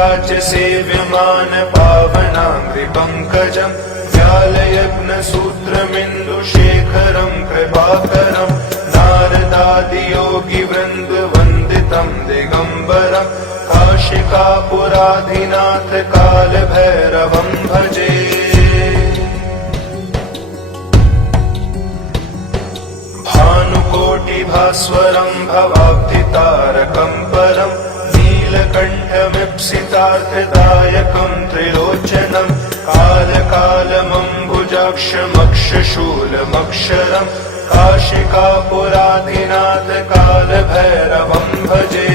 देवराज्य सेव्यमान पावनाङ्घ्रिपङ्कजम् व्यालयज्ञसूत्रमिन्दुशेखरम् कृपाकरम् नारदादियोगिवृन्दवन्दितम् दिगम्बरम् काशिकापुराधिनाथ कालभैरवम् भजे। भानुकोटिभास्वरम् भवाब्धितारकम् परम् नीलकण्ठमीप्सितार्थदायकम् त्रिलोचनम् कालकालमम्बुजाक्षमक्षशूलमक्षरम् काशिकापुराधिनाथ कालभैरवम् भजे।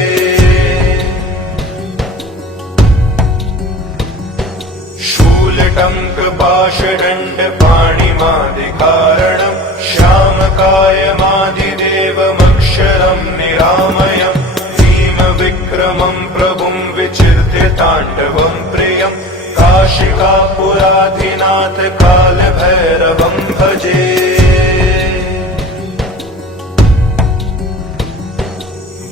शूलटङ्कपाशदण्डपाणिमादिकारणम् श्यामकायमादिदेवमक्षरम् निरामयम् भीमविक्रमम् प्रभुम् विचिन्त्य ताण्डवम् प्रियम् काशिकापुराधिनाथ कालभैरवम् भजे।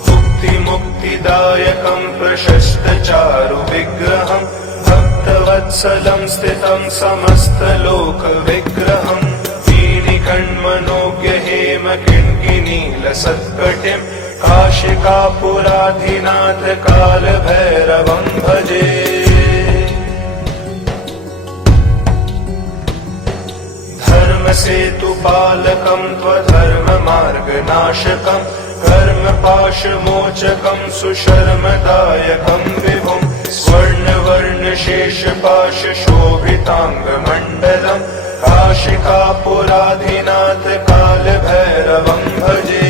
भुक्तिमुक्तिदायकम् प्रशस्तचारुविग्रहम् भक्तवत्सलम् स्थितम् समस्तलोकविग्रहम् वीणिकण्मनोज्ञहेमकिङ्किनीलसत्कटिम् काशिकापुराधिनाथ कालभैरवम् भजे। धर्मसेतुपालकम् त्वधर्ममार्गनाशकम् कर्मपाशमोचकम् सुशर्मदायकम् विभुम् स्वर्णवर्णशेषपाशशोभिताङ्गमण्डलम् काशिकापुराधिनाथ कालभैरवम् भजे।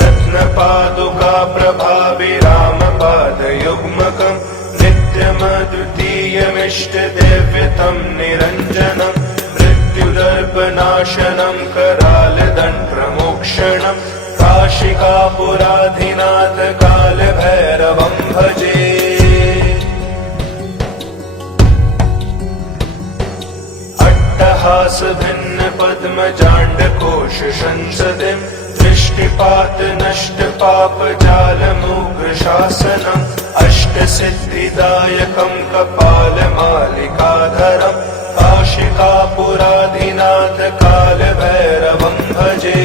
रत्नपादुकाप्रभाविरामपादयुग्मकम् नित्यमद्वितीयमिष्टदेव्यतम् निरञ्जनम् मृत्युदर्पनाशनम् करालदण्डप्रमोक्षणम् काशिकापुराधिनाथ कालभैरवम् भजे। अट्टहासभिन्नपद्मजाण्डकोशसंसदिम् दृष्टिपातनष्टपापजालमुग्रशासनम् अष्टसिद्धिदायकम् कपालमालिकाधरम् काशिकापुराधिनाथ कालभैरवम् भजे।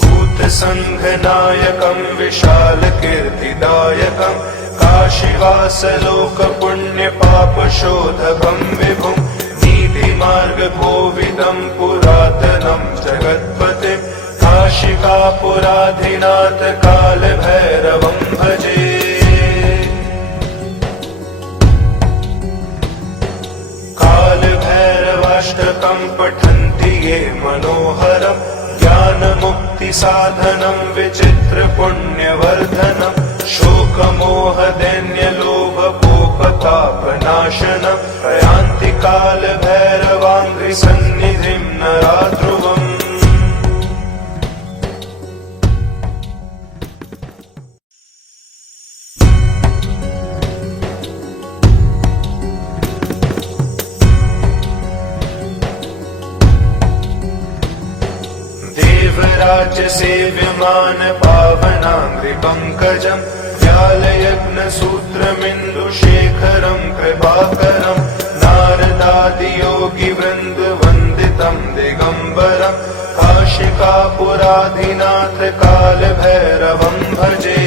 भूतसङ्घनायकम् विशालकीर्तिदायकम् काशीवासलोकपुण्यपापशोधकम् विभुम् नीतिमार्गकोविदम् पुरातनम् जगत्पतिम् काशिकापुराधिनाथ कालभैरवम् भजे। कालभैरवाष्टकम् पठन्ति ये मनोहरम् ज्ञानमुक्तिसाधनम् विचित्रपुण्यवर्धनम् शोकमोहदैन्यलोभकोपतापनाशनम् प्रयान्ति कालभैरवाङ्घ्रिसन्निधिम् नराध्रुवम्। देवराज्य सेव्यमान पावनाङ्घ्रिपङ्कजम् व्यालयज्ञसूत्रमिन्दुशेखरम् कृपाकरम् नारदादियोगिवृन्दवन्दितम् दिगम्बरम् काशिकापुराधिनाथ कालभैरवम् भजे।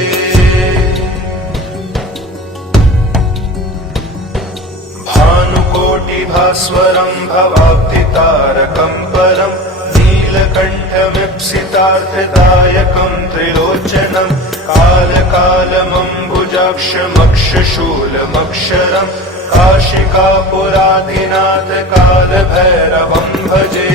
भानुकोटिभास्वरम् भवाब्धितारकम् परम् नीलकण्ठमीप्सितार्थदायकम् त्रिलोचनम् कालकालमम्बुजाक्षमक्षशूलमक्षरम् काशिकापुराधिनाथ कालभैरवम् भजे।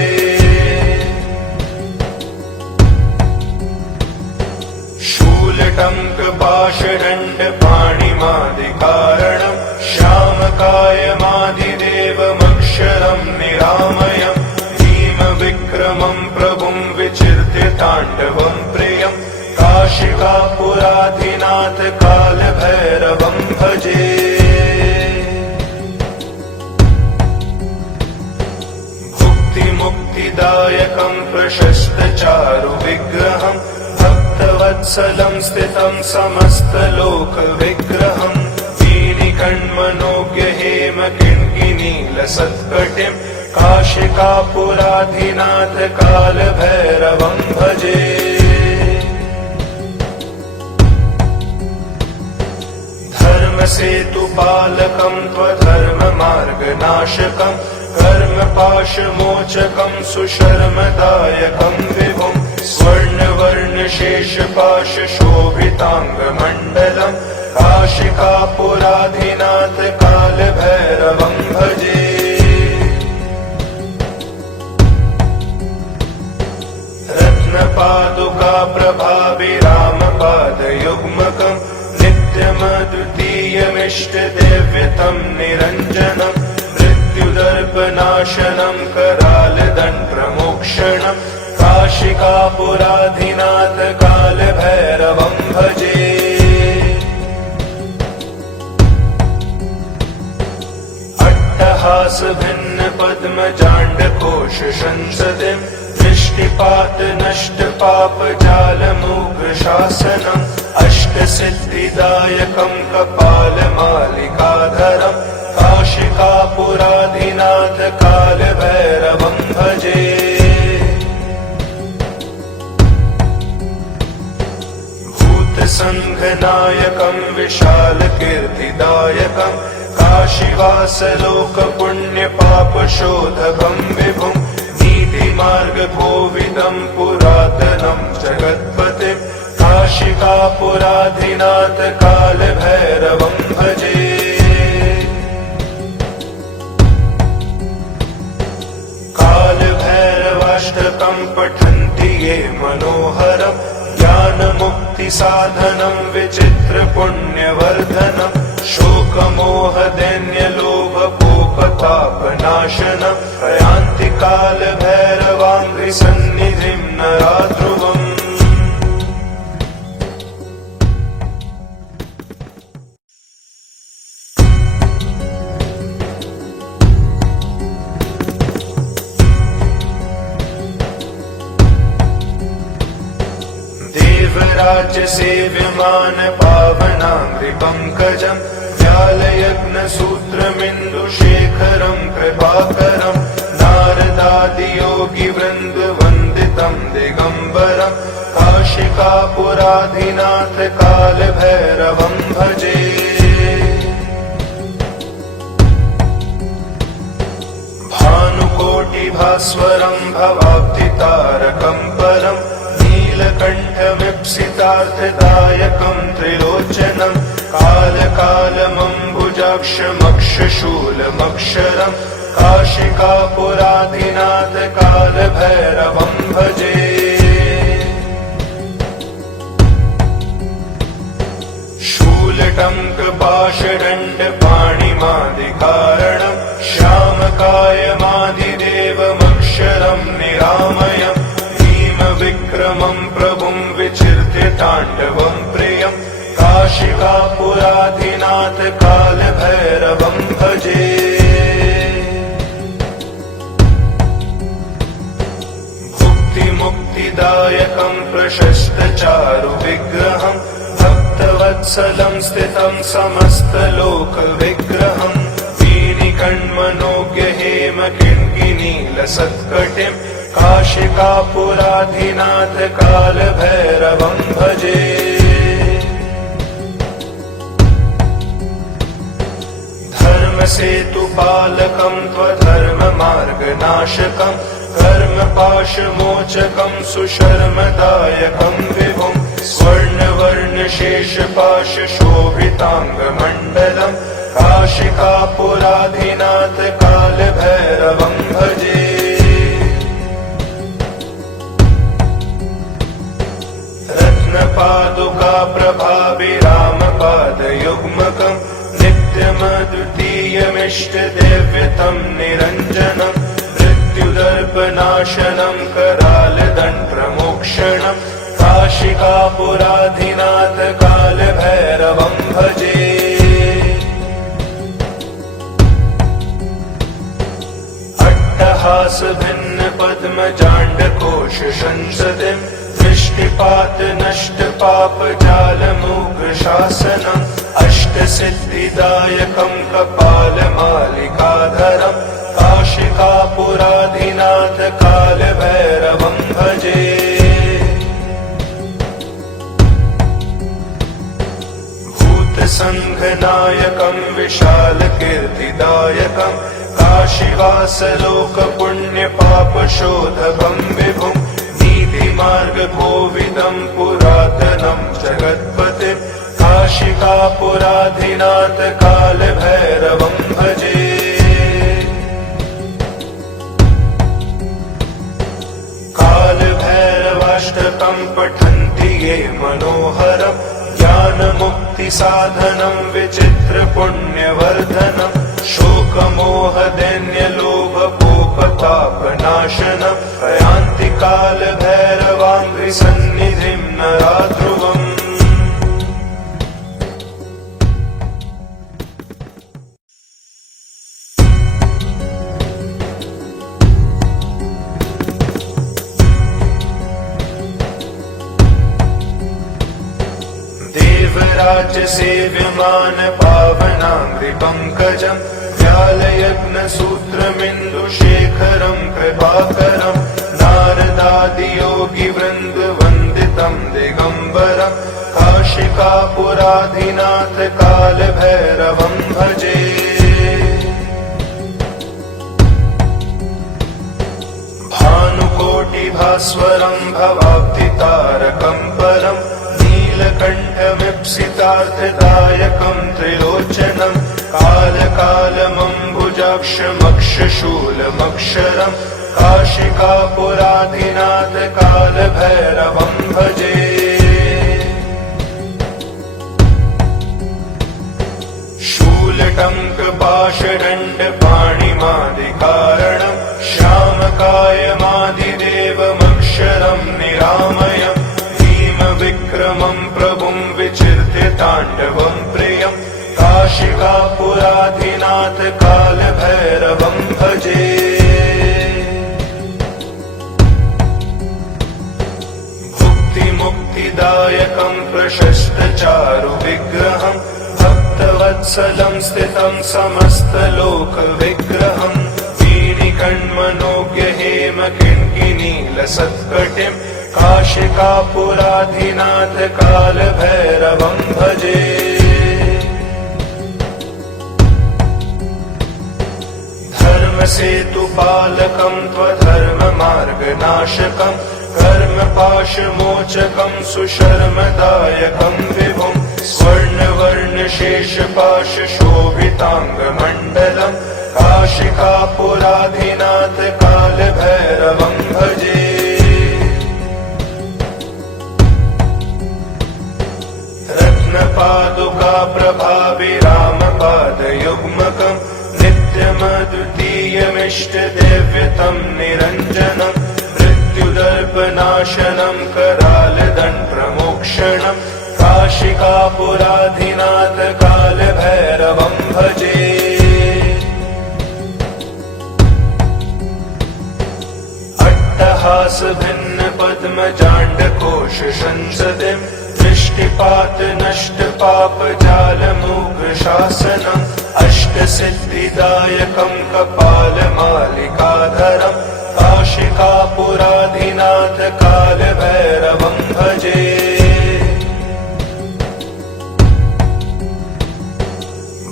शूलटङ्कपाशदण्डपाणिमादिकारणम् श्यामकायमादिदेवमक्षरम् निरामयम् भीमविक्रमम् प्रभुम् विचिन्त्य ताण्डवम् प्रियम् काशिकापुराधिनाथ कालभैरवम् भजे। भुक्तिमुक्तिदा सिद्धिदायकं प्रशस्तचारु विग्रहं भक्तवत्सलं स्थितं समस्तलोकविग्रहं वीणिकण्मनोज्ञ हेम किङ्किणीलसत्कटिं काशिकापुराधिनाथ कालभैरवं भजे। धर्मसेतुपालकं त्वधर्ममार्गनाशकं कर्मपाशमोचकं सुशर्मदायकं विभुं स्वर्णवर्णशेषपाशशोभिताङ्गमण्डलं काशिकापुराधिनाथ कालभैरवं भजे। रत्नपादुका प्रभाभिरामपादयुग्मकं नित्यमद्वितीयमिष्टदेव्यतं निरञ्जनं मृत्युदर्पनाशनं करालदण्डप्रमोक्षणं काशिकापुराधिनाथ कालभैरवं भजे। अट्टहासभिन्नपद्मजाण्डकोशसंसदिं दृष्टिपातनष्टपापजालमूकशासनम् अष्टसिद्धिदायकं कपालमालिकाधरं काशिकापुराधिनाथ कालभैरवं भजे। भूतसङ्घनायकं विशालकीर्तिदायकं काशीवासलोकपुण्यपापशोधकं विभुं नीतिमार्गकोविदं पुरातनं जगत्पतिं काशिकापुराधिनाथ कालभैरवं भजे। कालभैरवाष्टकं पठन्ति ये मनोहरं ज्ञानमुक्तिसाधनं विचित्रपुण्यवर्धनं शोकमोहदैन्यलोभकोपतापनाशनं प्रयान्ति कालभैरवाङ्घ्रिसन्निधिं नराध्रुवम्। देवराज्यसेव्यमान पावनाङ्घ्रिपङ्कजं व्यालयज्ञसूत्रमिन्दुशेखरं कृपाकरं नारदादियोगिवृन्दवन्दितं दिगम्बरं काशिकापुराधिनाथ कालभैरवं भजे। भानुकोटिभास्वरं भवाब्धितारकं परं नीलकण्ठमीप्सितार्थदायकं त्रिलोचनं कालकालमम्बुजाक्षमक्षशूलमक्षरं काशिकापुराधिनाथ कालभैरवं भजे। शूलटङ्कपाशदण्डपाणिमादिकारणं श्यामकायमादिदेवमक्षरं निरामयं भीमविक्रमं प्रभुं विचिर्त्य ताण्डवं प्रियं काशिकापुराधिनाथ कालभैरवं भजे। भुक्तिमुक्तिदायकं प्रशस्तचारु विग्रहं भक्तवत्सलं स्थितं समस्तलोकविग्रहं वीणिकण्मनोज्ञ हेम किङ्किणीलसत्कटिं काशिकापुराधिनाथ कालभैरवं भजे। धर्मसेतुपालकं त्वधर्ममार्गनाशकं कर्मपाशमोचकं सुशर्मदायकं विभुं स्वर्णवर्णशेषपाशशोभिताङ्गमण्डलं काशिकापुराधिनाथ कालभैरवं भजे। रत्नपादुका प्रभाभिरामपादयुग्मकं नित्यमद्वितीयमिष्टदेव्यतं निरञ्जनं मृत्युदर्पनाशनं करालदण्डप्रमोक्षणं काशिकापुराधिनाथ कालभैरवं भजे। अट्टहासभिन्नपद्मजाण्डकोशसंसदिं कोश संसदिं दृष्टिपात नष्ट पाप जालमूक शासनम् अष्टसिद्धिदायकं कपालमालिकाधरम् काशिकापुराधिनाथ कालभैरवं भजे। भूतसङ्घनायकं विशालकीर्तिदायकम् काशीवासलोकपुण्यपापशोधकं विभुम् नीतिमार्गकोविदं पुरातनं जगत्पतिम् काशिकापुराधिनाथ कालभैरवं भजे। कालभैरवाष्टकं पठन्ति ये मनोहरम् ज्ञानमुक्तिसाधनं विचित्रपुण्यवर्धनम् शोकमोहदैन्यलोभकोपतापनाशनम् प्रयान्ति कालभैरवाङ्घ्रिसन्निधिं नराध्रुवम्। देवराजसेव्यमान पावनाङ्घ्रिपङ्कजम् व्यालयज्ञसूत्रमिन्दुशेखरं कृपाकरं नारदादियोगिवृन्दवन्दितं दिगम्बरं काशिकापुराधिनाथ कालभैरवं भजे। भानुकोटिभास्वरं भवाब्धितारकं परम् नीलकण्ठमीप्सितार्थदायकं त्रिलोचनम् कालकालमम्बुजाक्षमक्षशूलमक्षरम् काशिकापुराधिनाथ कालभैरवं भजे। शूलटङ्कपाशदण्डपाणिमादिकारणम् श्यामकायमादिदेवमक्षरं निरामयम् विक्रमं प्रभुं विचिर्त्य ताण्डवं प्रियम् काशिकापुराधिनाथ कालभैरवं भजे। भुक्तिमुक्तिदायकं प्रशस्तचारुविग्रहं भक्तवत्सलं स्थितं समस्तलोकविग्रहम् वीणिकण्मनोज्ञहेमकिङ्किनीलसत्कटिम् काशिकापुराधिनाथ कालभैरवं भजे। धर्मसेतुपालकं त्वधर्ममार्गनाशकं कर्मपाशमोचकं सुशर्मदायकं विभुम् स्वर्णवर्णशेषपाशशोभिताङ्गमण्डलम् काशिकापुराधिनाथ कालभैरवं भजे। रत्नपादुका प्रभाविरामपादयुग्मकम् नित्यमद्वितीयमिष्टदेव्यतं निरञ्जनम् मृत्युदर्पनाशनं करालदण्डप्रमोक्षणम् काशिकापुराधिनाथ कालभैरवं भजे। अट्टहासभिन्नपद्मजाण्डकोश संसदिं दृष्टिपात नष्ट पाप जालमूक शासनम् अष्टसिद्धिदायकं कपालमालिकाधरम् काशिकापुराधिनाथ कालभैरवं भजे।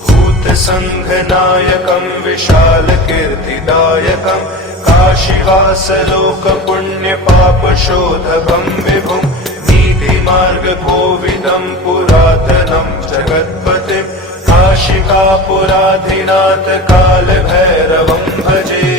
भूतसङ्घनायकं विशालकीर्तिदायकम् काशीवासलोकपुण्यपापशोधकं विभुम् नीतिमार्गकोविदं पुरातनं जगत्पतिम् काशिकापुराधिनाथ कालभैरवं भजे।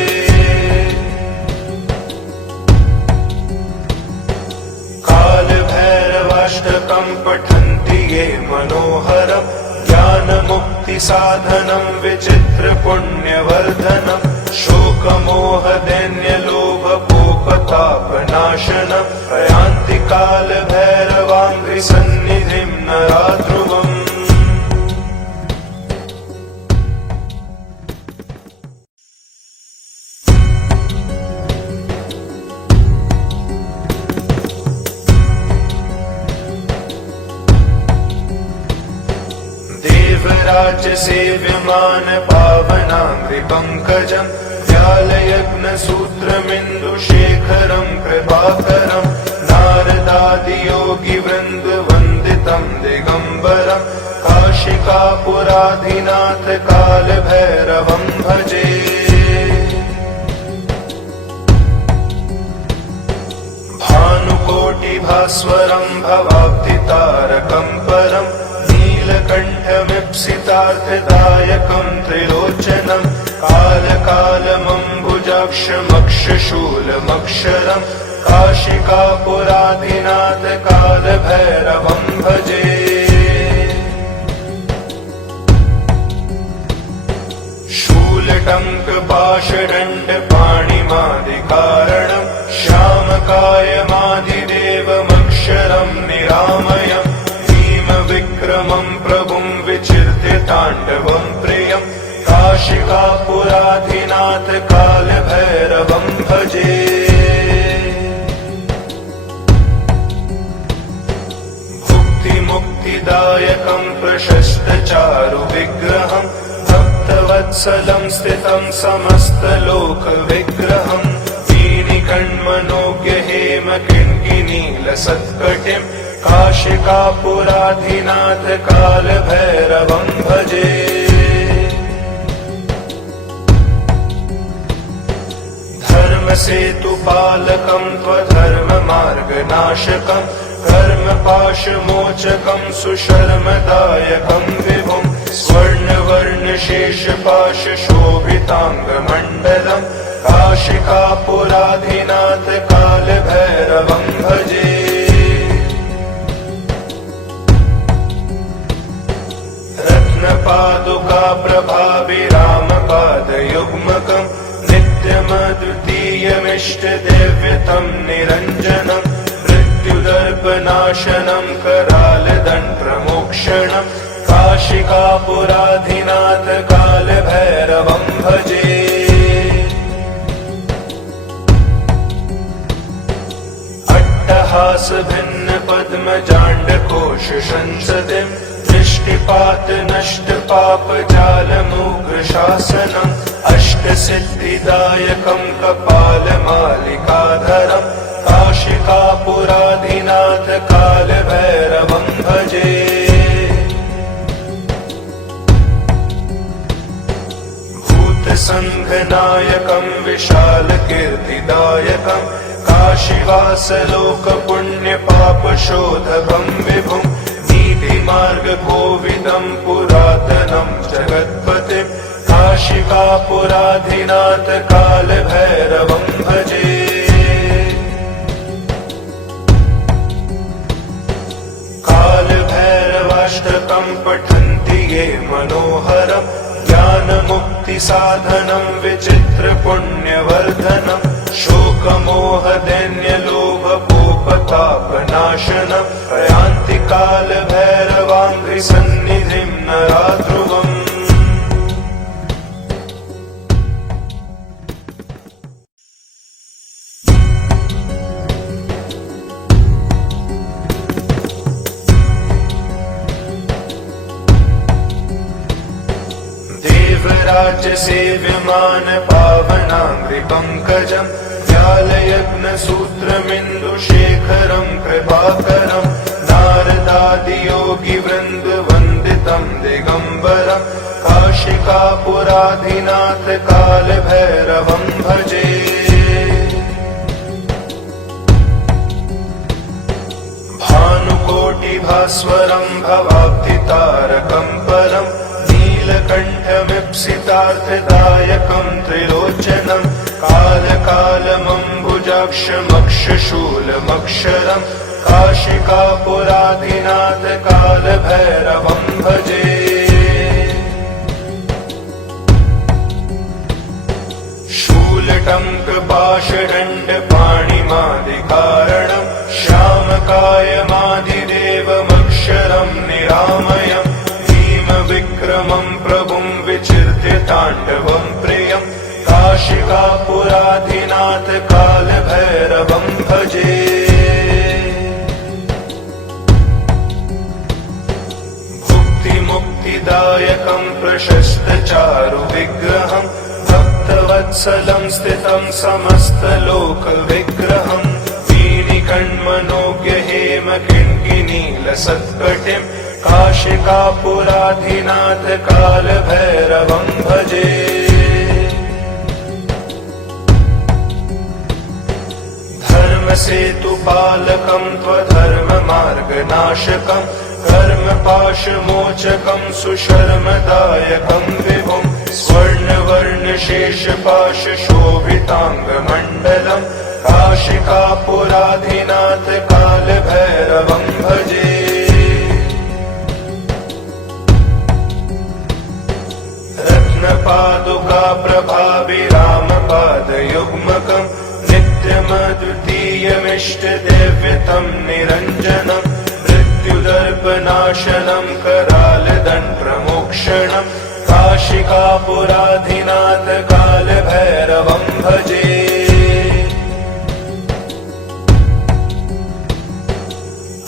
कालभैरवाष्टकं पठन्ति ये मनोहरम् ज्ञानमुक्तिसाधनं विचित्रपुण्यवर्धनम् शोकमोहदैन्यलोभकोपतापनाशनम् प्रयान्ति कालभैरवाङ्घ्रिसन्निधिं नराध्रुवम्। देवराज्य सेव्यमान पावनाङ्घ्रिपङ्कजम् व्यालयग्नसूत्रमिन्दुशेखरम् कृपाकरम् नारदादियोगिवृन्दवन्दितम् दिगम्बरम् काशिकापुराधिनाथ कालभैरवम् भजे। भानुकोटिभास्वरम् भवाब्धितारकम् परम् नीलकण्ठमीप्सितार्थदायकम् त्रिलोचनम् कालकालमम्बुजाक्षमक्षशूलमक्षरम् काशिकापुराधिनाथ कालभैरवम् भजे। शूलटङ्कपाशदण्डपाणिमादिकारणम् श्यामकायमादिदेवमक्षरम् निरामयम् भीमविक्रमम् प्रभुम् विचिन्त्य ताण्डवम् प्रियम् काशिकापुराधिनाथ कालभैरवम् भजे। भुक्तिमुक्तिदायकम् प्रशस्तचारुविग्रहम् भक्तवत्सलम् स्थितम् समस्तलोकविग्रहम् वीणिकण्मनोज्ञहेमकिङ्किनीलसत्कटिम् काशिकापुराधिनाथ कालभैरवम् भजे। धर्मसेतुपालकम् त्वधर्ममार्गनाशकम् कर्मपाशमोचकम् सुशर्मदायकम् विभुम् स्वर्णवर्णशेषपाशशोभिताङ्गमण्डलम् काशिकापुराधिनाथ कालभैरवम् भजे। रत्नपादुकाप्रभाविरामपादयुग्मकम् नित्यमद्वितीयमिष्टदेव्यतम् निरञ्जनम् मृत्युदर्पनाशनम् करालदण्डप्रमोक्षणम् काशिकापुराधिनाथ कालभैरवम् भजे। अट्टहासभिन्नपद्मजाण्डकोशसंसदिम् दृष्टिपातनष्टपापजालमुग्रशासनम् अष्टसिद्धिदायकम् कपालमालिकाधरम् काशिकापुराधिनाथ कालभैरवम् भजे। भूतसङ्घनायकम् विशालकीर्तिदायकम् काशीवासलोकपुण्यपापशोधकम् विभुम् नीतिमार्गकोविदम् पुरातनम् जगत्पतिम् काशिकापुराधिनाथ कालभैरवम् भजे। कालभैरवाष्टकम् पठन्ति ये मनोहरम् ज्ञानमुक्तिसाधनम् विचित्रपुण्यवर्धनम् शोकमोहदैन्यलोभकोपतापनाशनम् प्रयान्ति कालभैरवाङ्घ्रिसन्निधिम् नराध्रुवम्। देवराज्य सेव्यमान पावनाङ्घ्रिपङ्कजम् व्यालयग्नसूत्रमिन्दुशेखरम् कृपाकरम् नारदादियोगिवृन्दवन्दितम् दिगम्बरम् काशिकापुराधिनाथ कालभैरवम् भजे। भानुकोटिभास्वरम् भवाब्धितारकम् परम् नीलकण्ठमीप्सितार्थदायकम् त्रिलोचनम् कालकालमम्बुजाक्षमक्षशूलमक्षरम् काशिकापुराधिनाथ कालभैरवम् भजे। शूलटङ्कपाशदण्डपाणिमादिकारणम् श्यामकायमादिदेवमक्षरम् निरामयम् भीमविक्रमम् प्रभुम् विचिन्त्य ताण्डवम् प्रियम् काशिकापुराधिनाथ कालभैरवम् भजे। भुक्तिमुक्तिदा सिद्धिदायकं प्रशस्तचारु विग्रहं भक्तवत्सलं स्थितं समस्तलोकविग्रहं वीणिकण्मनोज्ञ हेमकिङ्किनीलसत्कटिं काशिकापुराधिनाथ कालभैरवं भजे। धर्मसेतुपालकं त्वधर्ममार्गनाशकं कर्मपाशमोचकं सुशर्मदायकं विभुं स्वर्णवर्णशेषपाशशोभिताङ्गमण्डलं काशिकापुराधिनाथ कालभैरवं भजे। रत्नपादुका प्रभाविरामपादयुग्मकं नित्यमद्वितीयमिष्टदेव्यतं निरञ्जनं मृत्युदर्पनाशनं करालदण्डप्रमोक्षणं काशिकापुराधिनाथ कालभैरवं भजे।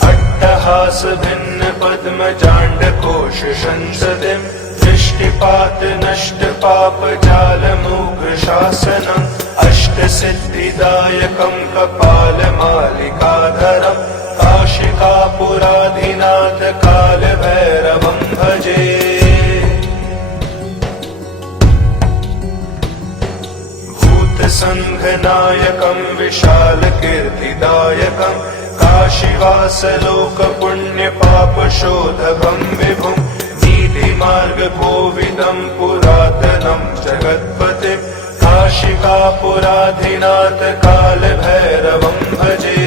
अट्टहासभिन्नपद्मजाण्डकोशसंसदिं दृष्टिपातनष्टपापजालमूकशासनम् अष्टसिद्धिदायकं कपालमालिकाधरं काशिकापुराधिनाथ कालभैरवं भजे। भूतसङ्घनायकं विशालकीर्तिदायकं काशीवासलोकपुण्यपापशोधकं विभुं नीतिमार्गकोविदं पुरातनं जगत्पतिं काशिकापुराधिनाथ कालभैरवं भजे।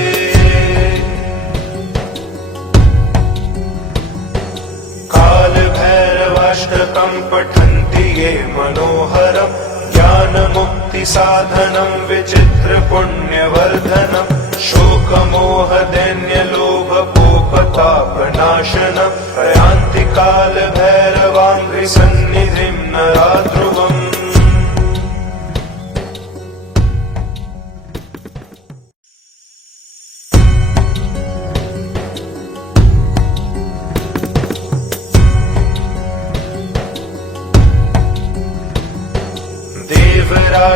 कालभैरवाष्टकं पठन्ति ये मनोहरं ज्ञानमुक्तिसाधनं विचित्रपुण्यवर्धनं शोकमोहदैन्यलोभकोपतापनाशनं प्रयान्ति कालभैरवाङ्घ्रिसन्निधिं नराध्रुवम्।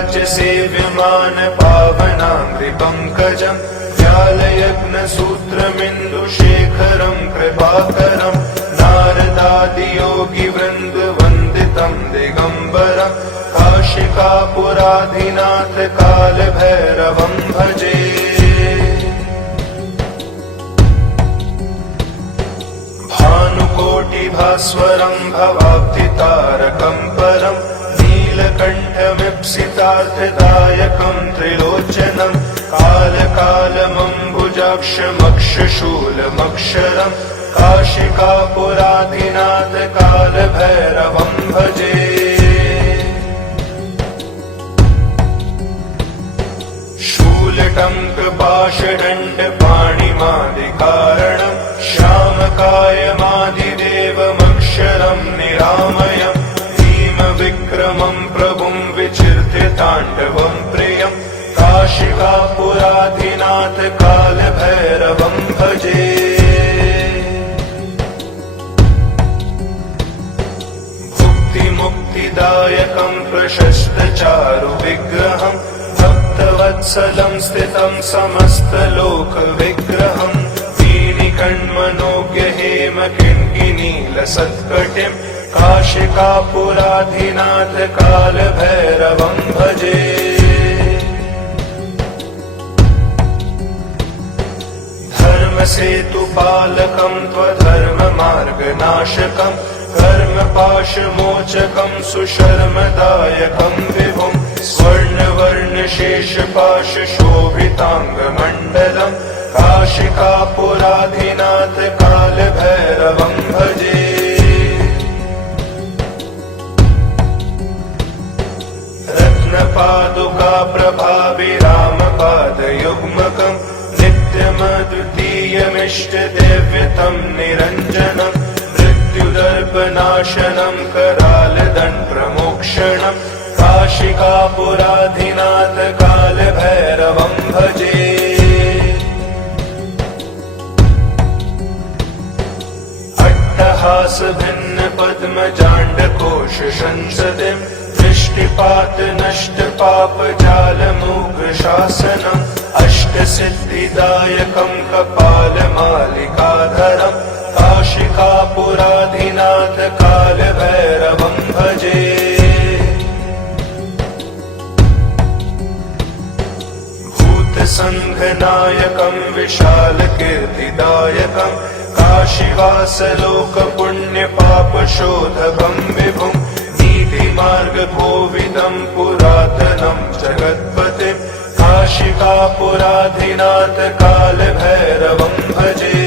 देवराज्यसेव्यमान पावनाङ्घ्रिपङ्कजं व्यालयज्ञसूत्रमिन्दुशेखरं कृपाकरं नारदादियोगिवृन्दवन्दितं दिगम्बरं काशिकापुराधिनाथ कालभैरवं भजे। भानुकोटिभास्वरं भवाब्धितारकं परं नीलकण्ठमीप्सितार्थदायकं त्रिलोचनं कालकालमम्बुजाक्षमक्षशूलमक्षरं काशिकापुराधिनाथ कालभैरवं भजे। शूलटङ्कपाशदण्डपाणिमादिकारणं श्यामकायमादिदेवमक्षरं निरामयं भीमविक्रमं प्रभुं विचिर्त्य ताण्डवं प्रियं काशिकापुराधिनाथ कालभैरवं भजे। भुक्तिमुक्तिदायकं प्रशस्तचारु विग्रहं भक्तवत्सलं स्थितं समस्तलोकविग्रहं वीणिकण्मनोज्ञ हेमकिङ्किनीलसत्कटिं काशिकापुराधिनाथ कालभैरवं भजे। धर्मसेतुपालकं त्वधर्ममार्गनाशकं कर्मपाशमोचकं सुशर्मदायकं विभुं स्वर्णवर्णशेषपाशशोभिताङ्गमण्डलं काशिकापुराधिनाथ कालभैरवं भजे। रत्नपादुका प्रभाविरामपादयुग्मकं नित्यमद्वितीयमिष्टदेव्यतं निरञ्जनं मृत्युदर्पनाशनं करालदण्डप्रमोक्षणं काशिकापुराधिनाथ कालभैरवं भजे। अट्टहास भिन्न पद्म जांड कोश संसदिं दृष्टिपात नष्ट पाप जाल मूक शासनम् अष्ट सिद्धिदायकं कपाल मालिकाधरम् काशिकापुराधिनाथ काल भैरवं भजे। भूत संघ नायकं विशाल कीर्तिदायकं काशीवास लोक पुण्य पाप शोधकं विभुं नीति मार्ग कोविदं पुरातनं जगत्पतिं काशिकापुराधिनाथ काल भैरवं भजे।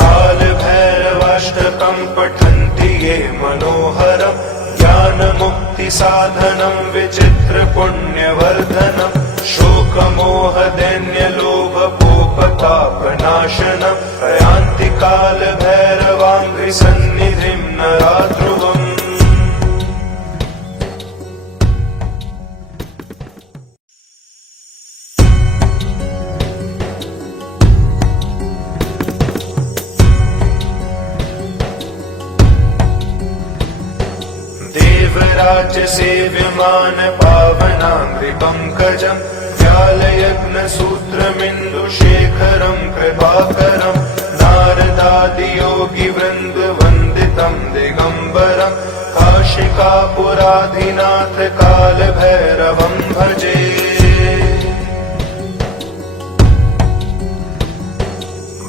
काल भैरवाष्टकं पठन्ति ये मनोहरं ज्ञान मुक्ति साधनं विचित्र पुण्यवर्धनं शोकमोह दैन्य लोभ कोप ताप नाशनं प्रयान्ति काल भैरवाङ्घ्रि सन्निधिं नराध्रुवम्। देवराज सेव्यमान पावनाङ्घ्रि पंकजं व्यालयज्ञ सूत्रमिन्दुशेखरं कृपाकरं नारदादि योगी वृन्द वन्दितं दिगम्बरं काशिकापुराधिनाथ काल भैरवं भजे।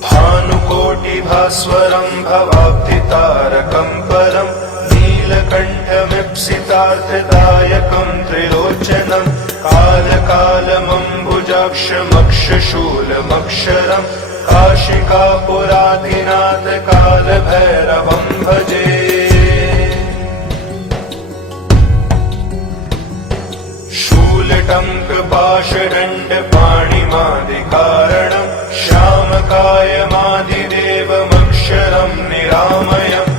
भानुकोटिभास्वरं भवाब्धितारकं परं नीलकण्ठमीप्सितार्थदायकं त्रिलोचनं कालकालमम्बुजाक्षमक्षशूलमक्षरं काशिकापुराधिनाथ काल भैरवं भजे। शूलटङ्कपाशदण्डपाणिमादिकारणं श्यामकायमादिदेवमक्षरं निरामयम्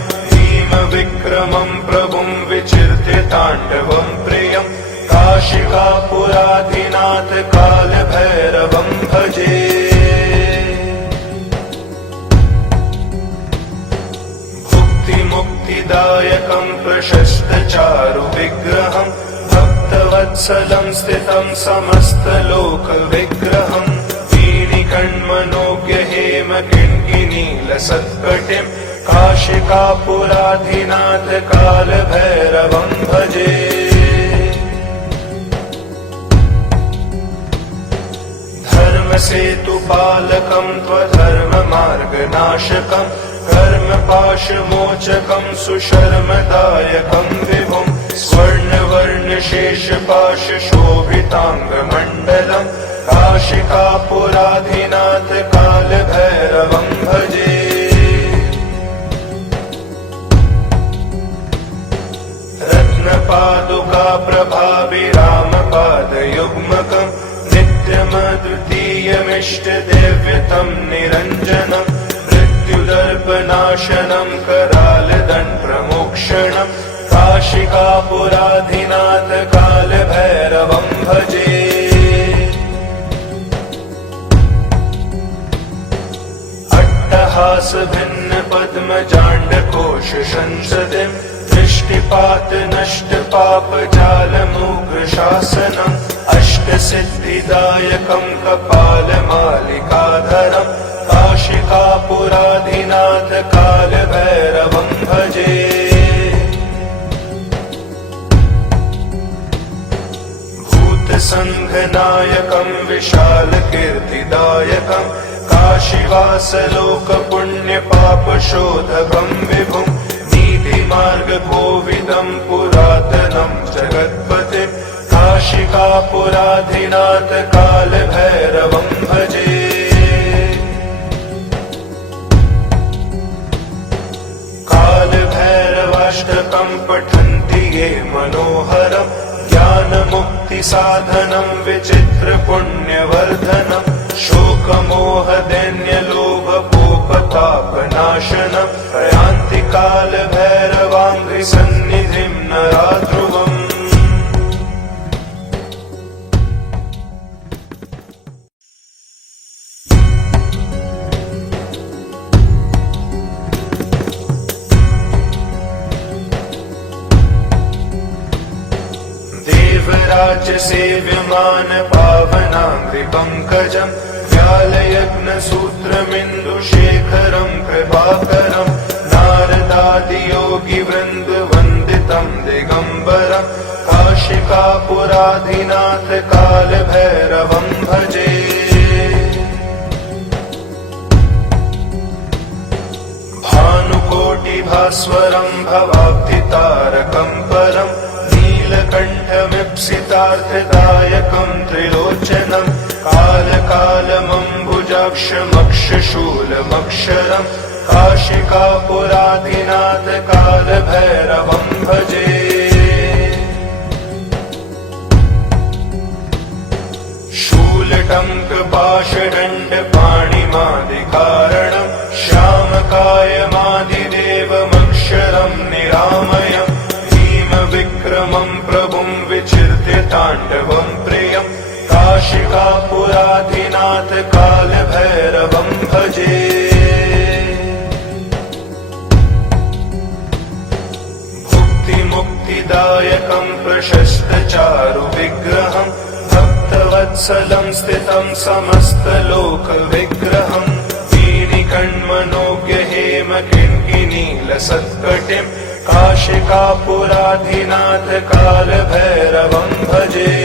विक्रमं प्रभुं विचिर्त्य ताण्डवं प्रियं काशिकापुराधिनाथ काल भैरवं भजे। भुक्तिमुक्तिदायकं प्रशस्त चारु विग्रहं भक्तवत्सलं स्थितं समस्तलोक विग्रहं वीणिकण्मनोज्ञ हेम किङ्किणीलसत्कटिं काशिकापुराधिनाथ काल भैरवं भजे। धर्मसेतुपालकं त्वधर्ममार्गनाशकं कर्मपाशमोचकं सुशर्मदायकं विभुं स्वर्णवर्णशेषपाशशोभिताङ्गमण्डलं काशिकापुराधिनाथ काल भैरवं भजे। रत्नपादुका प्रभाविरामपादयुग्मकं नित्यमद्वितीयमिष्टदेव्यतं निरञ्जनं मृत्युदर्पनाशनं करालदण्डप्रमोक्षणं काशिकापुराधिनाथ काल भैरवं भजे। अट्टहास भिन्न पद्म जांड कोश संसदिं दृष्टिपात नष्ट पाप जाल मूक शासनम् अष्ट सिद्धिदायकं कपाल मालिकाधरं काशिकापुराधिनाथ काल भैरवं भजे। भूत संघ नायकं विशाल कीर्तिदायकं काशीवास लोक पुण्य पाप शोधकं विभुं नीति मार्ग कोविदं पुरातनं जगत्पतिं काशिकापुराधिनाथ काल भैरवं भजे। काल भैरवाष्टकं पठन्ति ये मनोहरं ज्ञान मुक्ति साधनं विचित्र पुण्यवर्धनं शोकमोह दैन्य लोभ कोप ताप नाशनं प्रयान्ति काल भैरवाङ्घ्रि सन्निधिं नराध्रुवम्। देवराजसेव्यमान पावनाङ्घ्रिपङ्कजम् व्यालयग्नसूत्रमिन्दुशेखरं कृपाकरं नारदादियोगिवृन्दवन्दितं दिगम्बरं काशिकापुराधिनाथ कालभैरवं भजे। भानुकोटिभास्वरं भवाब्धितारकं परं नीलकण्ठमीप्सितार्थदायकं त्रिलोचनं कालकालमम्बुजाक्षमक्षशूलमक्षरं काशिकापुराधिनाथ कालभैरवं भजे। शूलटङ्कपाशदण्डपाणिमादिकारणं श्यामकायमादिदेवमक्षरं निरामयं भीमविक्रमं प्रभुं विचिन्त्य ताण्डवं प्रियं काशिकापुराधिनाथ कालभैरवं भजे। भुक्तिमुक्तिदायकं प्रशस्तचारुविग्रहं भक्तवत्सलं स्थितं समस्तलोकविग्रहं वीणिकण्मनोज्ञहेमकिङ्किनीलसत्कटिं काशिकापुराधिनाथ कालभैरवं भजे।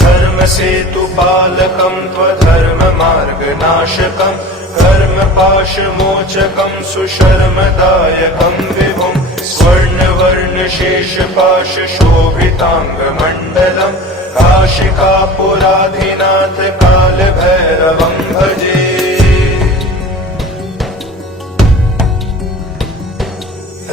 धर्मसेतुपालकं त्वधर्ममार्गनाशकं कर्मपाशमोचकं सुशर्मदायकं विभुं स्वर्णवर्णशेषपाशशोभिताङ्गमण्डलं काशिकापुराधिनाथ कालभैरवं भजे।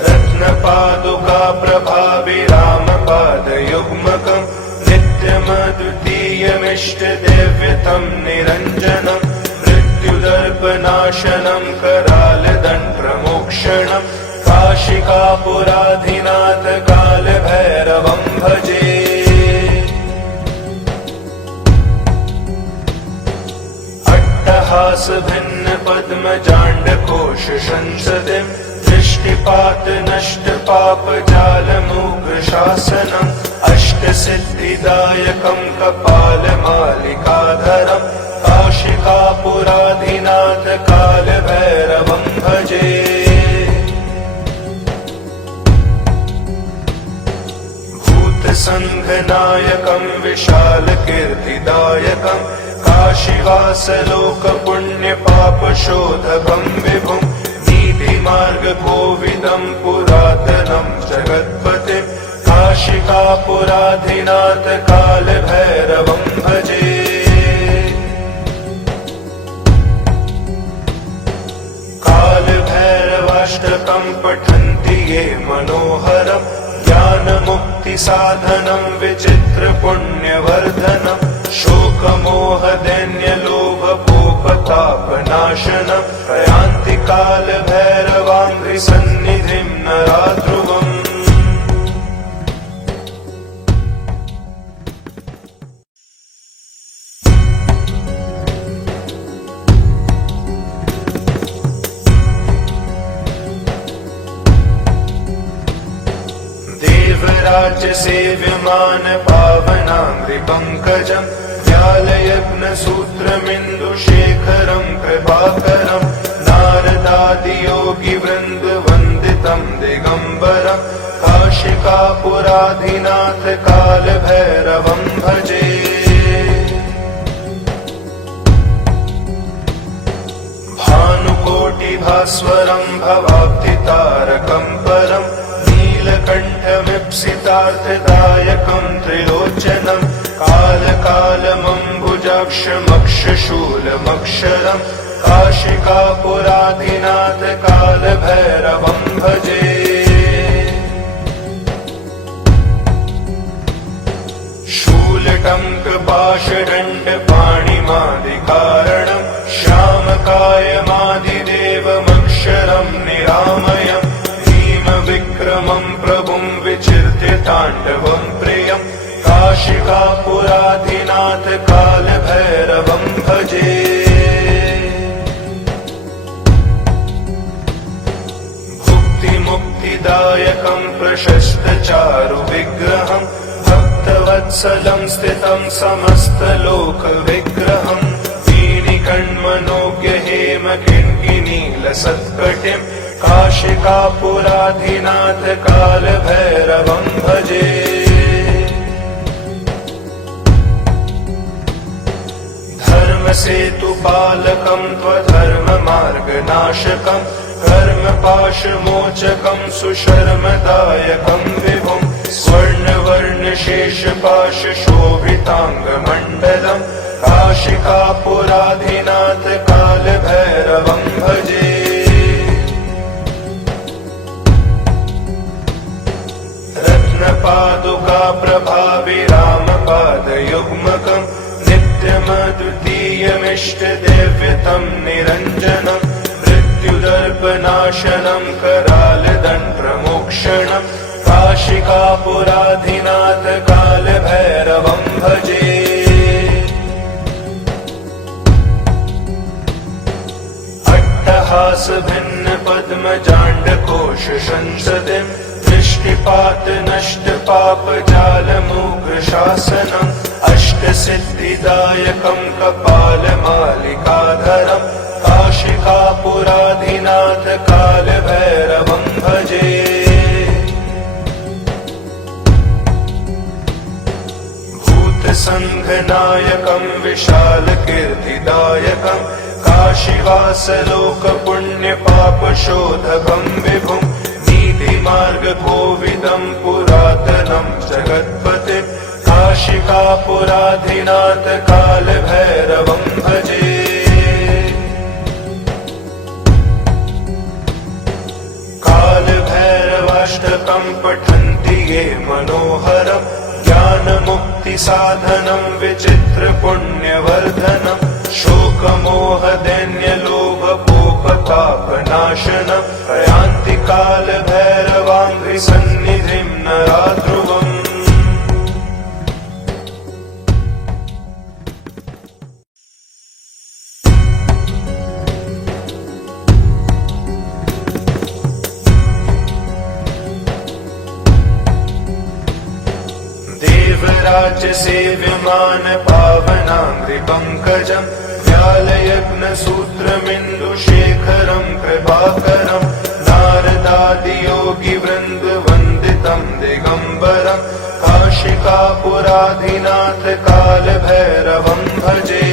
रत्नपादुकाप्रभाविरामपादयुग्मकं नित्यमद्वितीयमिष्टदेव्यतं निरञ्जनं मृत्युदर्पनाशनं करालदण्डप्रमोक्षणं काशिकापुराधिनाथ कालभैरवं भजे। अट्टहासभिन्नपद्मजाण्डकोशसंसदिं दृष्टिपातनष्टपापजालमुग्रशासनम् अष्टसिद्धिदायकं कपालमालिकाधरं काशिकापुराधिनाथ कालभैरवं भजे। भूतसङ्घनायकं विशालकीर्तिदायकं काशीवासलोकपुण्यपापशोधकं विभुं नीतिमार्गकोविदं पुरातनं जगत्पतिं काशिकापुराधिनाथ कालभैरवं भजे। कालभैरवाष्टकं पठन्ति ये मनोहरं ज्ञानमुक्तिसाधनं विचित्रपुण्यवर्धनं शोकमोहदैन्यलोभकोपतापनाशनं प्रयान्ति कालभैरवाङ्घ्रिसन्निधिं नराध्रुवम्। देवराजसेव्यमान पावनाङ्घ्रिपङ्कजं व्यालयग्नसूत्रमिन्दुशेखरं कृपाकरं नारदादियोगिवृन्दवन्दितं दिगम्बरं काशिकापुराधिनाथ कालभैरवं भजे। भानुकोटिभास्वरं भवाब्धितारकं परं नीलकण्ठमीप्सितार्थदायकं त्रिलोचनं कालकालमम्बुजाक्षमक्षशूलमक्षरं काशिकापुराधिनाथ कालभैरवं भजे। शूलटङ्कपाशदण्डपाणिमादिकारणं श्यामकायमादिदेवमक्षरं निरामयं भीमविक्रमं प्रभुं विचिन्त्य ताण्डवं प्रियं काशिकापुराधिनाथ कालभैरवं भजे। भुक्तिमुक्तिदायक नायकं प्रशस्तचारु विग्रहं भक्तवत्सलं स्थितं समस्तलोकविग्रहं वीणिकण्मनोज्ञ हेमकिङ्किनीलसत्कटिं काशिकापुराधिनाथ कालभैरवं भजे। धर्मसेतुपालकं त्वधर्ममार्गनाशकं कर्मपाशमोचकं सुशर्मदायकं विभुं स्वर्णवर्णशेषपाशशोभिताङ्गमण्डलं काशिकापुराधिनाथ कालभैरवं भजे। रत्नपादुका प्रभाविरामपादयुग्मकं नित्यमद्वितीयमिष्टदेव्यतं निरञ्जनं मृत्युदर्पनाशनं करालदण्डप्रमोक्षणं काशिकापुराधिनाथ कालभैरवं भजे। अट्टहासभिन्नपद्मजाण्डकोशसंसदिं दृष्टिपातनष्टपापजालमूकशासनम् अष्टसिद्धिदायकं कपालमालिकाधरं काशिकापुराधिनाथ कालभैरवं भजे। भूतसङ्घनायकं विशालकीर्तिदायकं काशीवासलोकपुण्यपापशोधकं विभुं नीतिमार्गकोविदं पुरातनं जगत्पतिं काशिकापुराधिनाथ कालभैरवं भजे। कालभैरवाष्टकं पठन्ति ये मनोहरं ज्ञानमुक्तिसाधनं विचित्रपुण्यवर्धनं शोकमोहदैन्यलोभपोपतापनाशनं प्रयान्ति कालभैरवाङ्घ्रिसन्निधिं नराध्रुवम्। देवराजसेव्यमान पावनाङ्घ्रिपङ्कजं व्यालयज्ञसूत्रमिन्दुशेखरं कृपाकरं नारदादियोगिवृन्दवन्दितं दिगम्बरं काशिकापुराधिनाथ कालभैरवं भजे।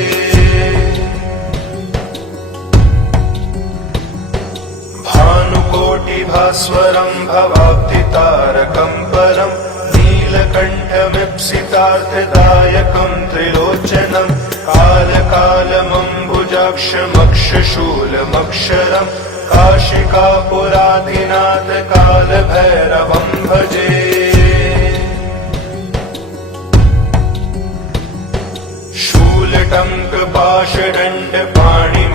भानुकोटिभास्वरं भवाब्धितारकं परं नीलकण्ठमीप्सितार्थदायकं त्रिलोचनं कालकालमम्बुजाक्षमक्षशूलमक्षरं काशिकापुराधिनाथ कालभैरवं भजे।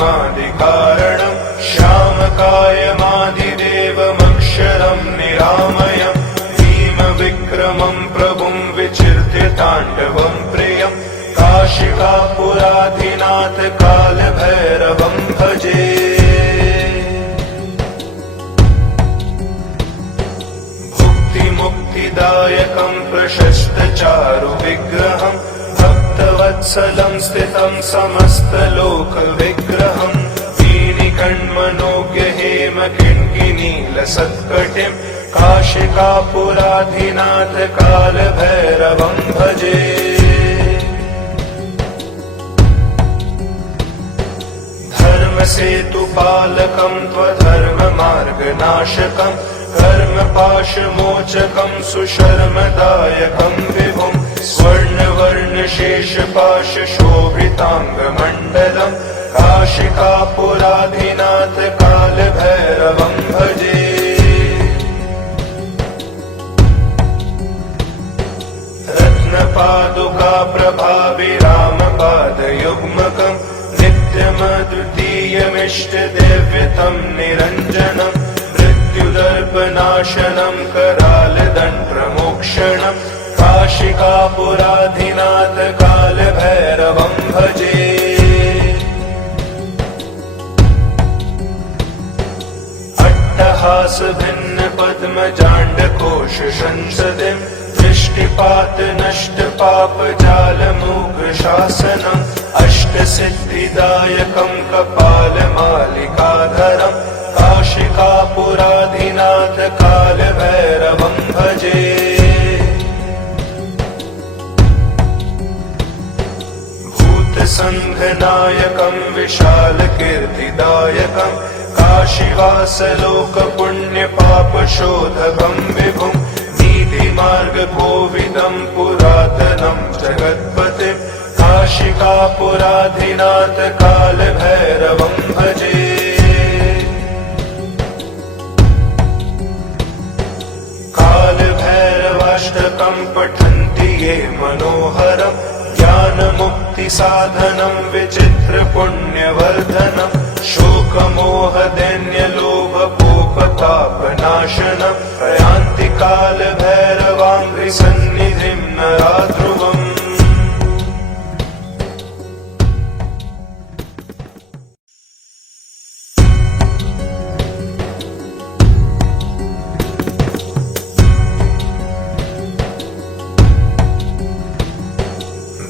शूलटङ्कपाशदण्डपाणिमादिकारणं श्यामकायमादिदेवमक्षरं निरामयं भीमविक्रमं प्रभुं विचिर्त्य ताण्डवं प्रियं काशिकापुराधिनाथ कालभैरवं भजे। भुक्तिमुक्तिदायकं प्रशस्तचारु विग्रहं भक्तवत्सलं स्थितं समस्तलोकविग्रहं वीणिकण्मनोज्ञ हेमकिङ्किनीलसत्कटिं काशिकापुराधिनाथ कालभैरवं भजे। धर्मसेतुपालकं त्वधर्ममार्गनाशकं कर्मपाशमोचकं सुशर्मदायकं विभुं स्वर्णवर्णशेषपाशशोभिताङ्गमण्डलं काशिकापुराधिनाथ कालभैरवं भजे। रत्नपादुका प्रभाविरामपादयुग्मकं नित्यमद्वितीयमिष्टदेव्यतं निरञ्जनं मृत्युदर्पनाशनं करालदण्डप्रमोक्षणं काशिकापुराधिनाथ कालभैरवं भजे। अट्टहास भिन्न पद्म जांड कोश संसदिं दृष्टिपात नष्ट पाप जाल मूक शासनम् अष्ट सिद्धिदायकं कपाल मालिकाधरम् काशिकापुराधिनाथ काल भैरवं भजे। संघनायकं विशाल कीर्तिदायकं काशीवास लोक पुण्य पाप शोधकं विभुं नीति मार्ग कोविदं पुरातनं जगत्पतिं काशिकापुराधिनाथ काल भैरवं भजे। काल भैरवाष्टकं पठन्ति ये मनोहरम् ज्ञान मुक्ति साधनं विचित्र पुण्यवर्धनं शोकमोह दैन्य लोभ कोपताप नाशनं प्रयान्ति काल भैरवाङ्घ्रि सन्निधिं नराध्रुवम्।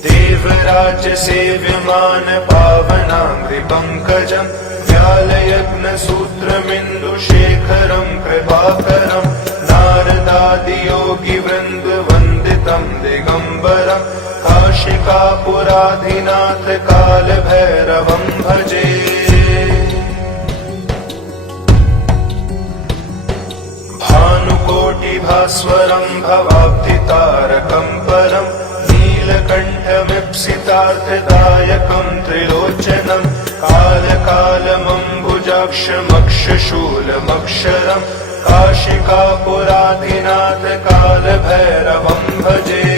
देवराज सेव्यमान पावनाङ्घ्रि पंकजं व्यालयज्ञ सूत्रमिन्दुशेखरं कृपाकरं नारदादि योगी वृन्द वन्दितं दिगम्बरं काशिकापुराधिनाथ काल भैरवं भजे। भानुकोटिभास्वरं भवाब्धितारकं परम् नीलकण्ठमीप्सितार्थदायकं त्रिलोचनं कालकालमम्बुजाक्षमक्षशूलमक्षरं काशिकापुराधिनाथ काल भैरवं भजे।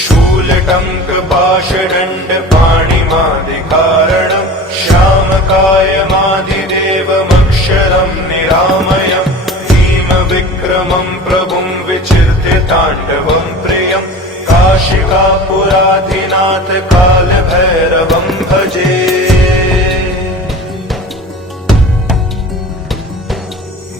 शूलटङ्कपाशदण्डपाणिमादिकारणं श्यामकायमादिदेवमक्षरं निरामयम् विक्रमं प्रभुं विचिर्त्य ताण्डवं प्रियं काशिकापुराधिनाथ काल भैरवं भजे।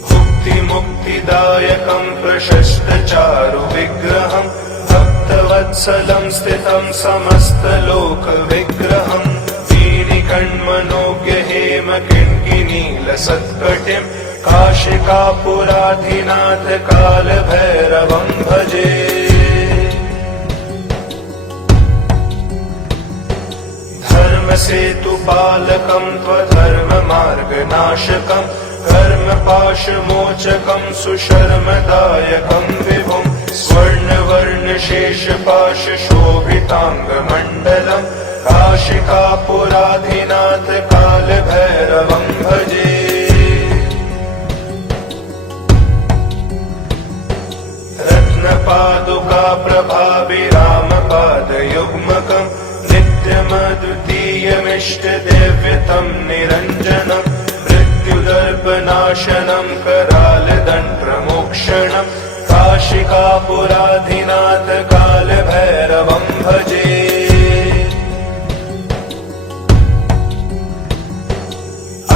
भुक्तिमुक्तिदायकं प्रशस्त चारु विग्रहं भक्तवत्सलं स्थितं समस्तलोक विग्रहं वीणिकण्मनोज्ञ हेम किङ्किनीलसत्कटिं काशिकापुराधिनाथ काल भैरवं भजे। धर्मसेतुपालकं त्वधर्ममार्गनाशकं कर्मपाशमोचकं सुशर्मदायकं विभुं स्वर्णवर्णशेषपाशशोभिताङ्गमण्डलं काशिकापुराधिनाथ काल भैरवं भजे। पादुका प्रभाभिरामपादयुग्मकं नित्यमद्वितीयमिष्टदेव्यतं निरञ्जनं मृत्युदर्पनाशनं करालदण्डप्रमोक्षणं काशिकापुराधिनाथ काल भैरवं भजे।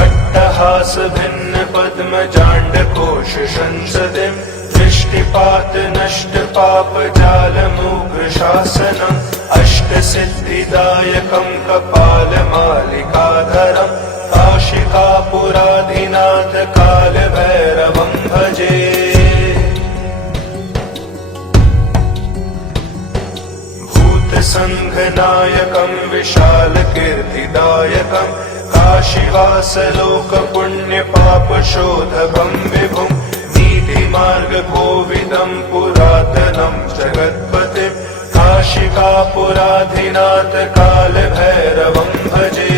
अट्टहास भिन्न पद्म जांड कोश संसदिं दृष्टिपात नष्ट पाप जाल मूक शासनम् अष्ट सिद्धिदायकं कपाल मालिकाधरम् काशिकापुराधिनाथ काल भैरवं भजे। भूत संघनायकं विशाल कीर्तिदायकं काशीवास लोक पुण्य पाप शोधकं विभुं मार्ग कोविदं पुरातनं जगत्पतिं काशिकापुराधिनाथ काल भैरवं भजे।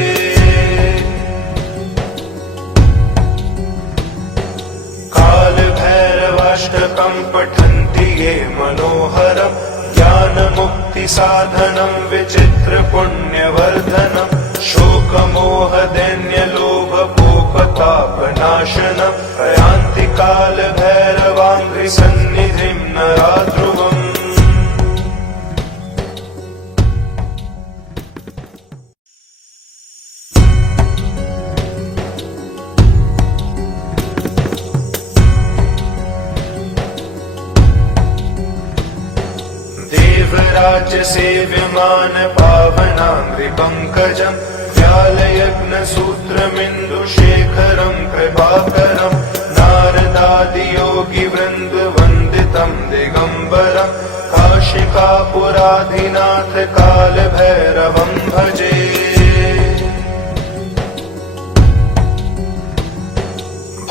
काल भैरवाष्टकं पठन्ति ये मनोहरं ज्ञान मुक्ति साधनं विचित्र पुण्यवर्धनं शोकमोह दैन्य लोभ कोपताप नाशनं प्रयान्ति काल भैरवाङ्घ्रि सन्निधिं नराध्रुवम्। देवराज्य सेव्यमान पावनाङ्घ्रिपङ्कजम् व्यालयज्ञसूत्रमिन्दुशेखरम् कृपाकरम् नारदादियोगिवृन्दवन्दितम् दिगम्बरम् काशिकापुराधिनाथ कालभैरवम् भजे।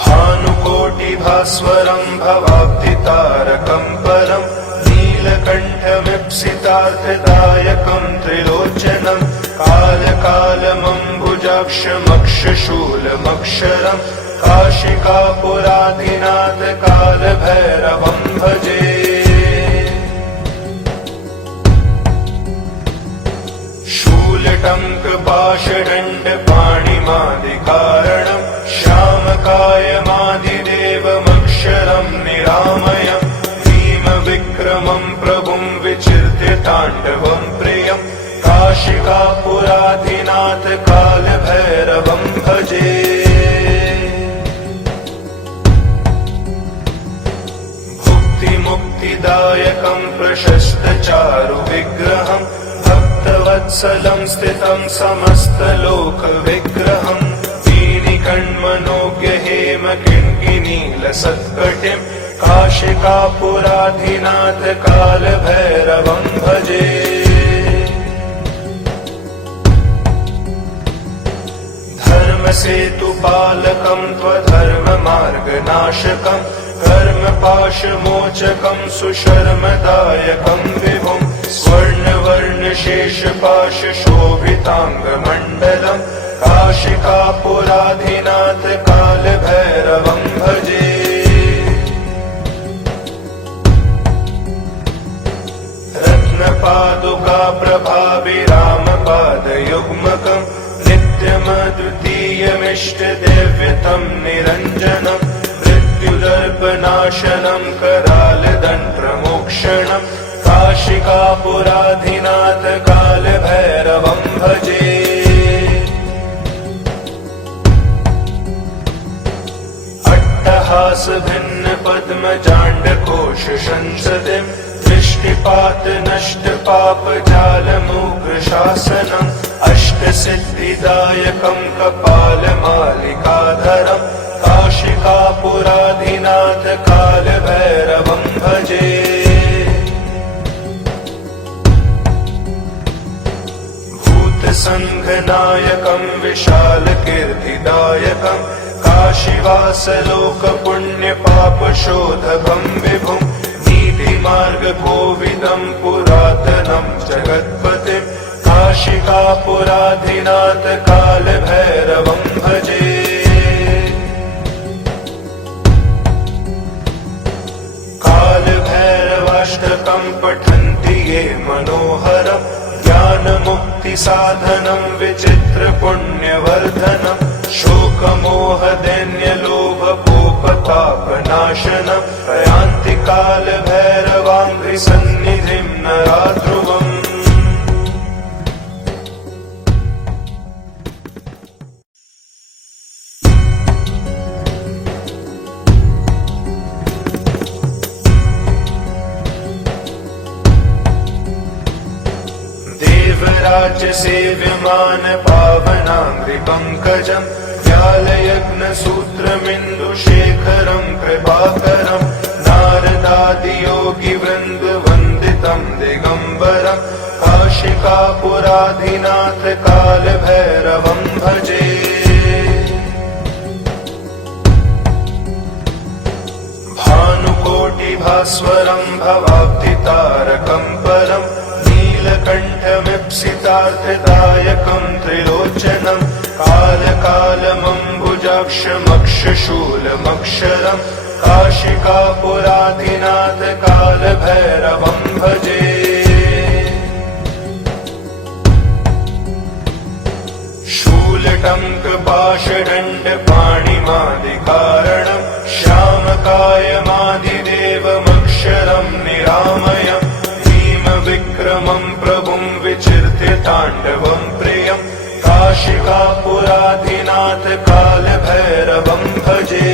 भानुकोटिभास्वरम् भवाब्धितारकम् परम् नीलकण्ठमीप्सितार्थदायकम् त्रिलोचनम् कालकालमम्बुजाक्षमक्षशूलमक्षरम् काशिकापुराधिनाथ कालभैरवम् भजे। शूलटङ्कपाशदण्डपाणिमादिकारणम् श्यामकायमादिदेवमक्षरम् निरामयम् भीमविक्रमम् प्रभुम् विचिन्त्य ताण्डवम् प्रियम् काशिकापुराधिनाथ कालभैरवम् भजे। भुक्तिमुक्तिदायकम् प्रशस्तचारुविग्रहम् भक्तवत्सलम् स्थितम् समस्तलोकविग्रहम् दीनिकण्मनोज्ञहेमकिङ्किनीलसत्कटिम् काशिकापुराधिनाथ कालभैरवम् भजे। धर्मसेतुपालकम् त्वधर्ममार्गनाशकम् कर्मपाशमोचकम् सुशर्मदायकम् विभुम् स्वर्णवर्णशेषपाशशोभिताङ्गमण्डलम् काशिकापुराधिनाथ कालभैरवम् भजे। रत्नपादुकाप्रभाविरामपादयुग्मकम् नित्यमद्वितीयमिष्टदेव्यतम् निरञ्जनम् मृत्युदर्पनाशनम् करालदण्ड्रमोक्षणम् काशिकापुराधिनाथ कालभैरवम् भजे। अट्टहासभिन्नपद्मजाण्डकोशसंसदिम् दृष्टिपातनष्टपापजालमुग्रशासनम् अष्टसिद्धिदायकम् कपालमालिकाधरम् काशिकापुराधिनाथ कालभैरवम् भजे। भूतसङ्घनायकम् विशालकीर्तिदायकम् काशीवासलोकपुण्यपापशोधकम् विभुम् नीतिमार्गकोविदम् पुरातनम् जगत्पतिम् काशिकापुराधिनाथ कालभैरवम् भजे। कालभैरवाष्टकम् पठन्ति ये मनोहरम् ज्ञानमुक्तिसाधनम् विचित्रपुण्यवर्धनम् शोकमोहदैन्यलोभकोपतापनाशनम् प्रयान्ति कालभैरवाङ्घ्रिसन्निधिम् नराध्रुवम्। देवराज्य सेव्यमान पावनाङ्घ्रिपङ्कजम् व्यालयज्ञसूत्रमिन्दुशेखरम् कृपाकरम् नारदादियोगिवृन्दवन्दितम् दिगम्बरम् काशिकापुराधिनाथ कालभैरवम् भजे। भानुकोटिभास्वरम् भवाब्धितारकम् परम् नीलकण्ठमीप्सितार्थदायकम् त्रिलोचनम् कालकालमम्बुजाक्षमक्षशूलमक्षरम् काशिकापुराधिनाथ कालभैरवम् भजे। शूलटङ्कपाशदण्डपाणिमादिकारणम् श्यामकायमादिदेवमक्षरम् निरामयम् भीमविक्रमम् प्रभुम् विचिन्त्य ताण्डवम् प्रियम् काशिकापुराधिनाथ कालभैरवम् भजे।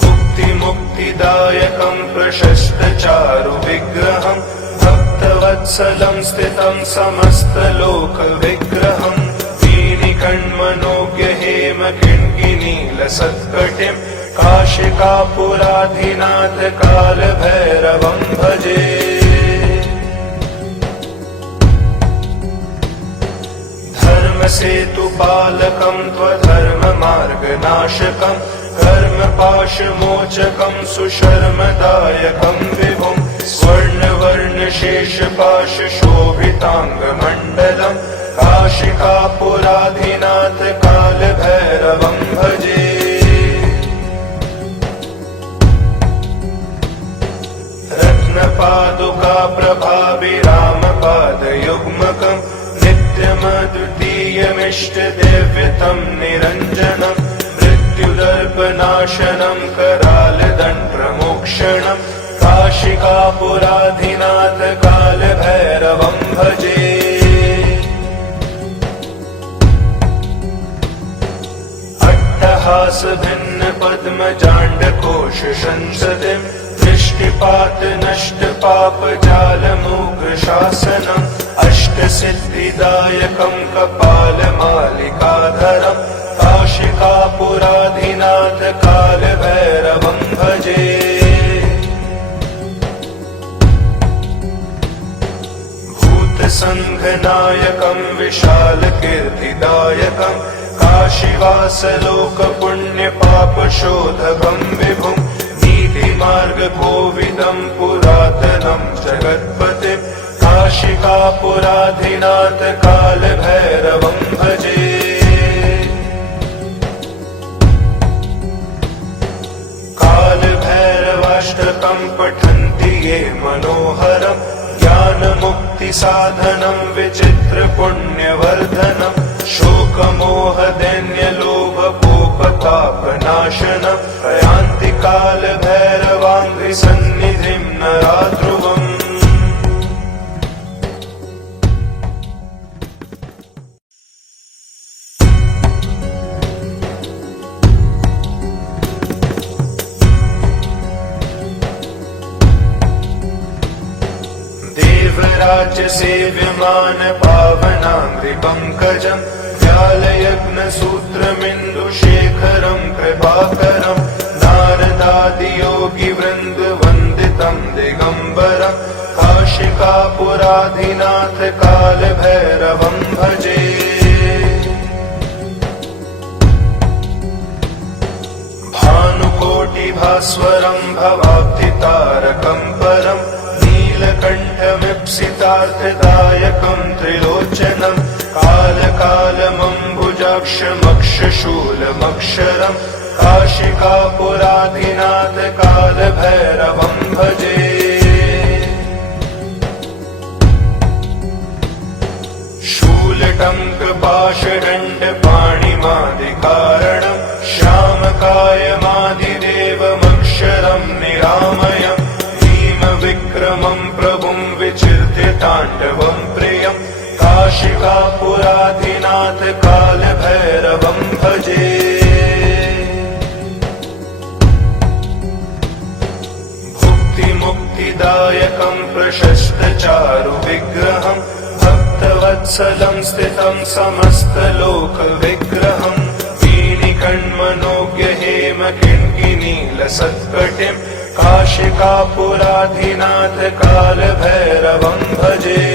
भुक्तिमुक्ति मुक्तिदायकं प्रशस्तचारु विग्रहं भक्तवत्सलं स्थितं समस्तलोकविग्रहं वीणिकण्मनोज्ञ हेमकिङ्किनीलसत्कटिं काशिकापुराधिनाथ कालभैरवं भजे। धर्मसेतुपालकं त्वधर्ममार्गनाशकं कर्मपाशमोचकं सुशर्मदायकं विभुं स्वर्णवर्णशेषपाशशोभिताङ्गमण्डलं काशिकापुराधिनाथ कालभैरवं भजे। रत्नपादुका प्रभाभिरामपादयुग्मकं नित्यमद्वितीयमिष्टदेव्यतं निरञ्जनं मृत्युदर्पनाशनं करालदण्डप्रमोक्षणं काशिकापुराधिनाथ कालभैरवं भजे। अट्टहासभिन्नपद्मजाण्डकोशसंसदिं दृष्टिपातनष्टपापजालमूकशासनम् अष्टसिद्धिदायकं कपालमालिकाधरं काशिकापुराधिनाथ कालभैरवं भजे। भूतसङ्घनायकं विशालकीर्तिदायकं काशीवासलोकपुण्यपापशोधकं विभुं नीतिमार्गकोविदं पुरातनं जगत्पतिं काशिकापुराधिनाथ कालभैरवं भजे। कालभैरवाष्टकं पठन्ति ये मनोहरं ज्ञानमुक्तिसाधनं विचित्रपुण्यवर्धनं शोकमोहदैन्यलोभकोपतापनाशनं प्रयान्ति कालभैरवाङ्घ्रिसन्निधिं नराध्रुवम्। देवराज्यसेव्यमान पावनाङ्घ्रिपङ्कजं व्यालयज्ञसूत्रमिन्दुशेखरं कृपाकरं नारदादियोगिवृन्दवन्दितं दिगम्बरं काशिकापुराधिनाथ कालभैरवं भजे। भानुकोटिभास्वरं भवाब्धितारकं परं नीलकण्ठमीप्सितार्थदायकं त्रिलोचनं कालकालमम्बुजाक्षमक्षशूलमक्षरं काशिकापुराधिनाथ कालभैरवं भजे। शूलटङ्कपाशदण्डपाणिमादिकारणं श्यामकायमादिदेवमक्षरं निरामयं भीमविक्रमं प्रभुं विचिन्त्य ताण्डवं प्रियं काशिकापुराधिनाथ कालभैरवं भजे। भुक्तिमुक्तिदायकं प्रशस्तचारु विग्रहं भक्तवत्सलं स्थितं समस्तलोकविग्रहं वीणिकण्मनोज्ञ हेमकिङ्किनीलसत्कटिं काशिकापुराधिनाथ कालभैरवं भजे।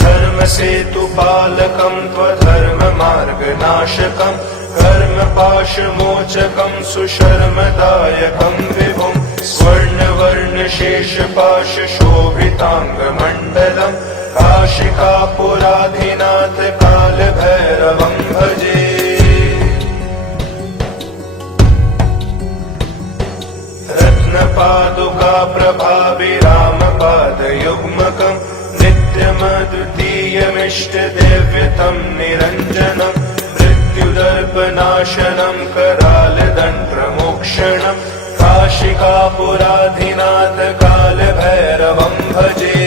धर्मसेतुपालकं त्वधर्ममार्गनाशकं कर्मपाशमोचकं सुशर्मदायकं विभुं स्वर्णवर्णशेषपाशशोभिताङ्गमण्डलं काशिकापुराधिनाथ कालभैरवं भजे। रत्नपादुका प्रभाभिरामपादयुग्मकं नित्यमद्वितीयमिष्टदेव्यतं निरञ्जनं मृत्युदर्पनाशनं करालदण्डप्रमोक्षणं काशिकापुराधिनाथ कालभैरवं भजे।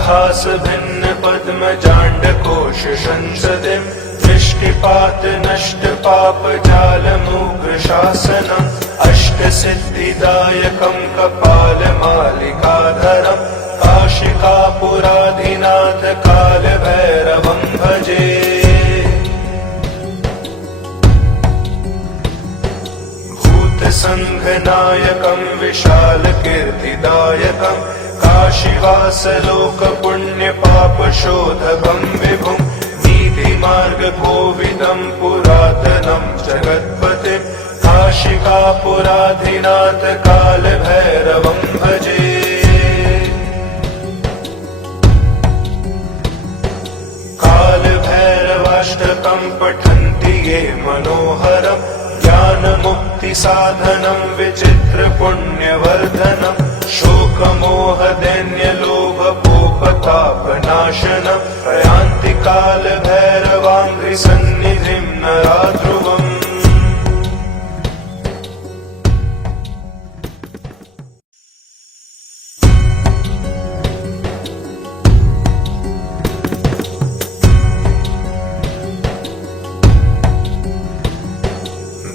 अट्टहास भिन्न पद्म जांड कोश संसदिं दृष्टिपात नष्ट पाप जाल मूग्र शासनम् अष्ट सिद्धिदायकं कपाल मालिकाधरम् काशिकापुराधिनाथ काल भैरवं भजे। भूत संघनायकं विशाल कीर्तिदायकं काशीवास लोक पुण्य पाप शोधकं विभुं नीति मार्ग कोविदं पुरातनं जगत्पतिं काशिकापुराधिनाथ काल भैरवं भजे। काल भैरवाष्टकं पठन्ति ये मनोहरं ज्ञान मुक्ति साधनं विचित्र पुण्यवर्धनं शोकमोह दैन्य लोभ पोपतापनाशनं प्रयान्ति काल भैरवाङ्घ्रि सन्निधिं नराध्रुवम्।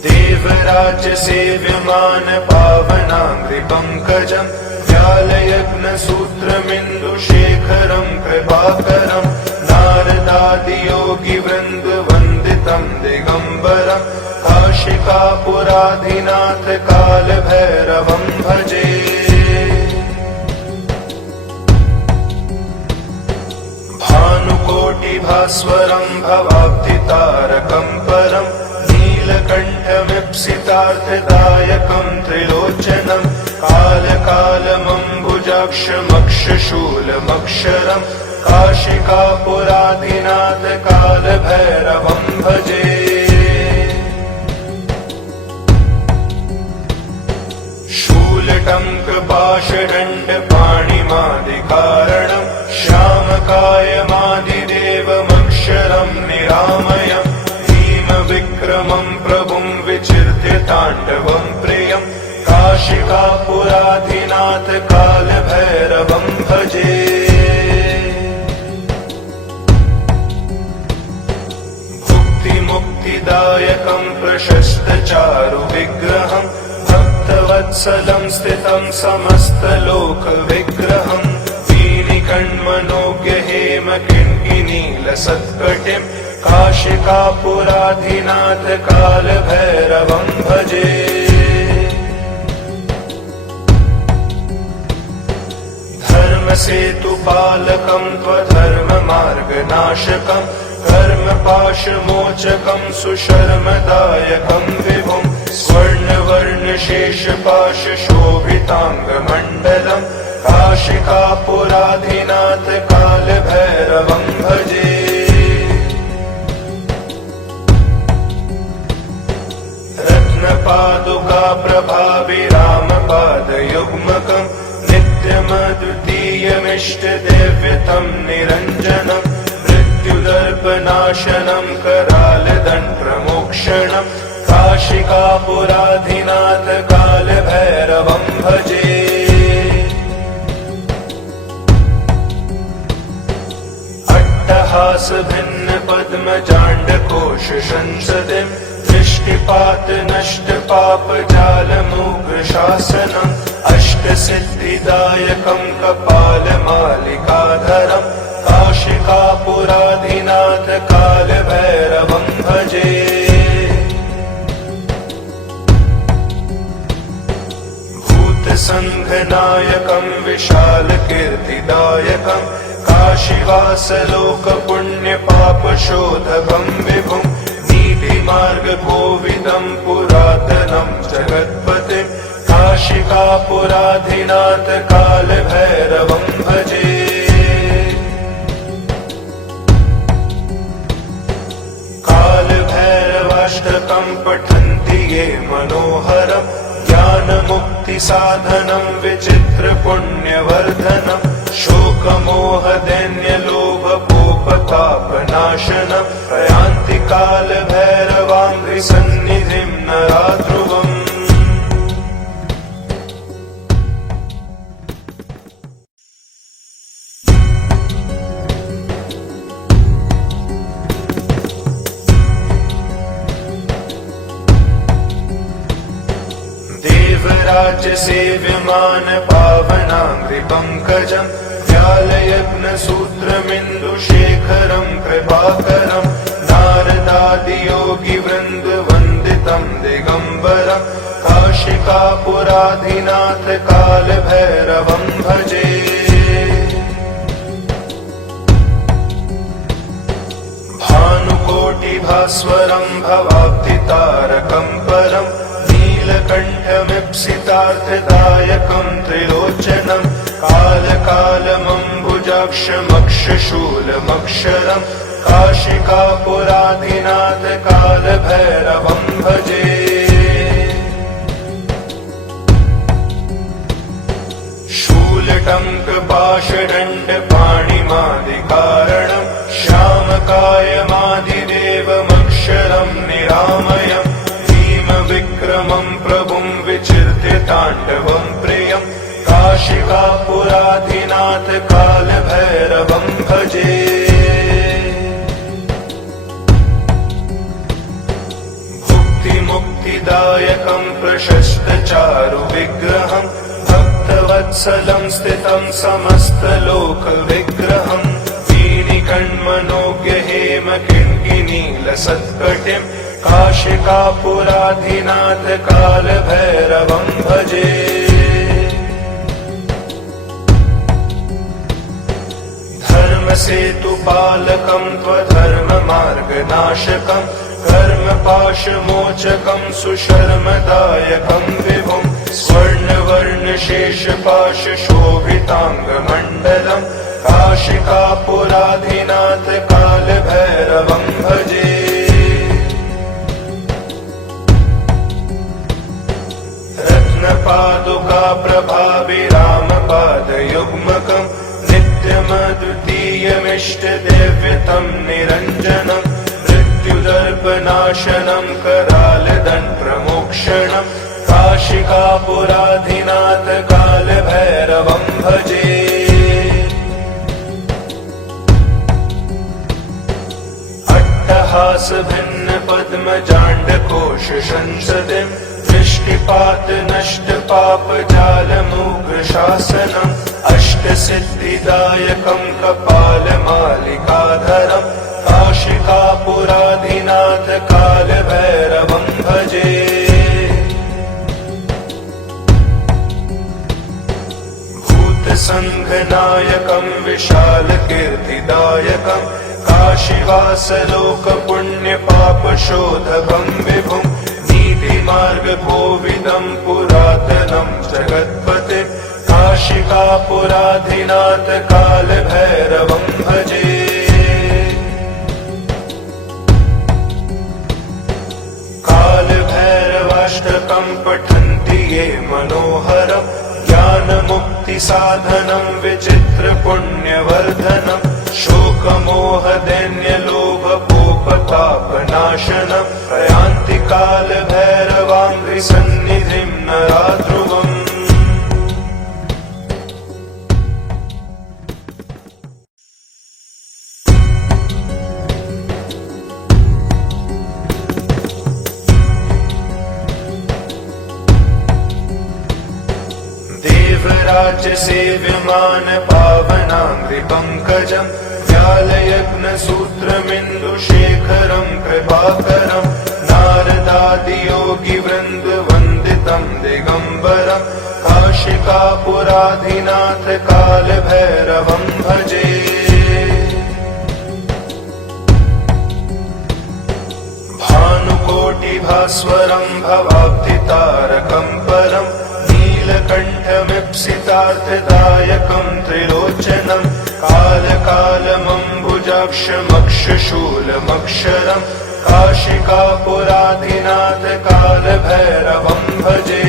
देवराज सेव्यमान पावनाङ्घ्रि पंकजं व्यालयज्ञसूत्रमिन्दुशेखरं कृपाकरं नारदादियोगी वृन्द वन्दितं दिगम्बरं काशिकापुराधिनाथ काल भैरवं भजे। भानुकोटिभास्वरं भवाब्धितारकं परं नीलकण्ठमीप्सितार्थदायकं त्रिलोचनं कालकालमम्बुजाक्षमक्षशूलमक्षरं काशिकापुराधिनाथ काल भैरवं भजे। शूलटङ्कपाशदण्डपाणिमादिकारणं श्यामकायमादिदेवमक्षरं निरामयम् विक्रमं प्रभुं विचिर्त्य ताण्डवं प्रियं काशिकापुराधिनाथ काल भैरवं भजे। भुक्तिमुक्तिदायकं प्रशस्त चारु विग्रहं भक्तवत्सलं स्थितं समस्तलोक विग्रहं वीनिकण्मनोज्ञ हेम किङ्किनीलसत्कटिं काशिकापुराधिनाथ काल भैरवं भजे। धर्मसेतुपालकं त्वधर्ममार्गनाशकं कर्मपाशमोचकं सुशर्मदायकं विभुं स्वर्णवर्णशेषपाशशोभिताङ्गमण्डलं काशिकापुराधिनाथ काल भैरवं भजे। पादुका प्रभाविरामपादयुग्मकं नित्यमद्वितीयमिष्टदेव्यतं निरञ्जनं मृत्युदर्पनाशनं करालदण्डप्रमोक्षणं काशिकापुराधिनाथ काल भैरवं भजे। अट्टहास भिन्न पद्म जांड कोश संसदिं दृष्टिपात नष्ट पाप जाल मूग्र शासनम् अष्ट सिद्धिदायकं कपाल मालिकाधरं काशिकापुराधिनाथ काल भैरवं भजे। भूत संघनायकं विशाल कीर्तिदायकं काशीवास लोक पुण्य पाप शोधकं विभुं मार्ग कोविदं पुरातनं जगत्पतिं काशिकापुराधिनाथ काल भैरवं भजे। काल भैरवाष्टकं पठन्ति ये मनोहरं ज्ञान मुक्ति साधनं विचित्र पुण्यवर्धनं शोकमोह दैन्य लोभ पोपतापनाशनं प्रयान्ति काल भैरवाङ्घ्रि सन्निधिं नराध्रुवम्। देवराज्य सेव्यमान पावनाङ्घ्रिपङ्कजम् व्यालयज्ञसूत्रमिन्दुशेखरम् कृपाकरम् नारदादियोगिवृन्दवन्दितम् दिगम्बरम् काशिकापुराधिनाथ कालभैरवम् भजे। भानुकोटिभास्वरम् भवाब्धितारकम् परम् नीलकण्ठमीप्सितार्थदायकम् त्रिलोचनम् कालकालमम्बुजाक्षमक्षशूलमक्षरम् काशिकापुराधिनाथ कालभैरवम् भजे। शूलटङ्कपाशदण्डपाणिमादिकारणम् श्यामकायमादिदेवमक्षरम् निरामयम् भीमविक्रमम् प्रभुम् विचिन्त्य ताण्डवम् प्रियम् काशिकापुराधिनाथ कालभैरवम् भजे। भुक्तिमुक्तिदायकम् प्रशस्तचारुविग्रहम् भक्तवत्सलम् स्थितम् समस्तलोकविग्रहम् वीणिकण्मनोज्ञहेमकिङ्किनीलसत्कटिम् काशिकापुराधिनाथ कालभैरवम् भजे। धर्मसेतुपालकम् त्वधर्ममार्गनाशकम् कर्मपाशमोचकम् सुशर्मदायकम् विभुम् स्वर्णवर्णशेषपाशशोभिताङ्गमण्डलम् काशिकापुराधिनाथ कालभैरवम् भजे। रत्नपादुकाप्रभाविरामपादयुग्मकम् नित्यमद्वितीयमिष्टदेव्यतम् निरञ्जनम् मृत्युदर्पनाशनम् करालदण्डप्रमोक्षणम् काशिकापुराधिनाथ कालभैरवम् भजे। अट्टहासभिन्नपद्मजाण्डकोशसंसदिम् दृष्टिपातनष्टपापजालमुग्रशासनम् अष्टसिद्धिदायकम् कपालमालिकाधरम् काशिकापुराधिनाथ कालभैरवम् भजे। भूतसङ्घनायकम् विशालकीर्तिदायकम् काशीवासलोकपुण्यपापशोधकम् विभुम् नीतिमार्गकोविदम् पुरातनम् जगत्पते काशिकापुराधिनाथ कालभैरवम् भजे। कालभैरवाष्टकम् पठन्ति ये मनोहरम् ज्ञानमुक्तिसाधनम् विचित्रपुण्यवर्धनम् शोकमोहदैन्यलोभकोपतापनाशनम् प्रयान्ति कालभैरवाङ्घ्रिसन्निधिम् नराध्रुवम्। देवराज्य सेव्यमान पावनाङ्घ्रिपङ्कजम् व्यालयज्ञसूत्रमिन्दुशेखरम् कृपाकरम् नारदादियोगिवृन्दवन्दितम् दिगम्बरम् काशिकापुराधिनाथ कालभैरवम् भजे। भानुकोटिभास्वरम् भवाब्धितारकम् परम् नीलकण्ठमीप्सितार्थदायकम् त्रिलोचनम् कालकालमम्बुजाक्षमक्षशूलमक्षरम् काशिकापुराधिनाथ कालभैरवम् भजे।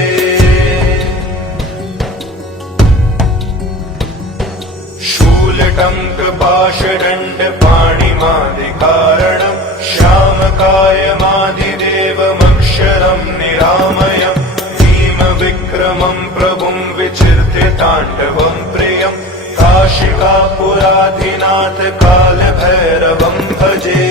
शूलटङ्कपाशदण्डपाणिमादिकारणम् श्यामकायमादिदेवमक्षरम् निरामयम् भीमविक्रमम् प्रभुम् विचिन्त्य ताण्डवम् प्रियम् काशिकापुराधिनाथ कालभैरवम् भजे।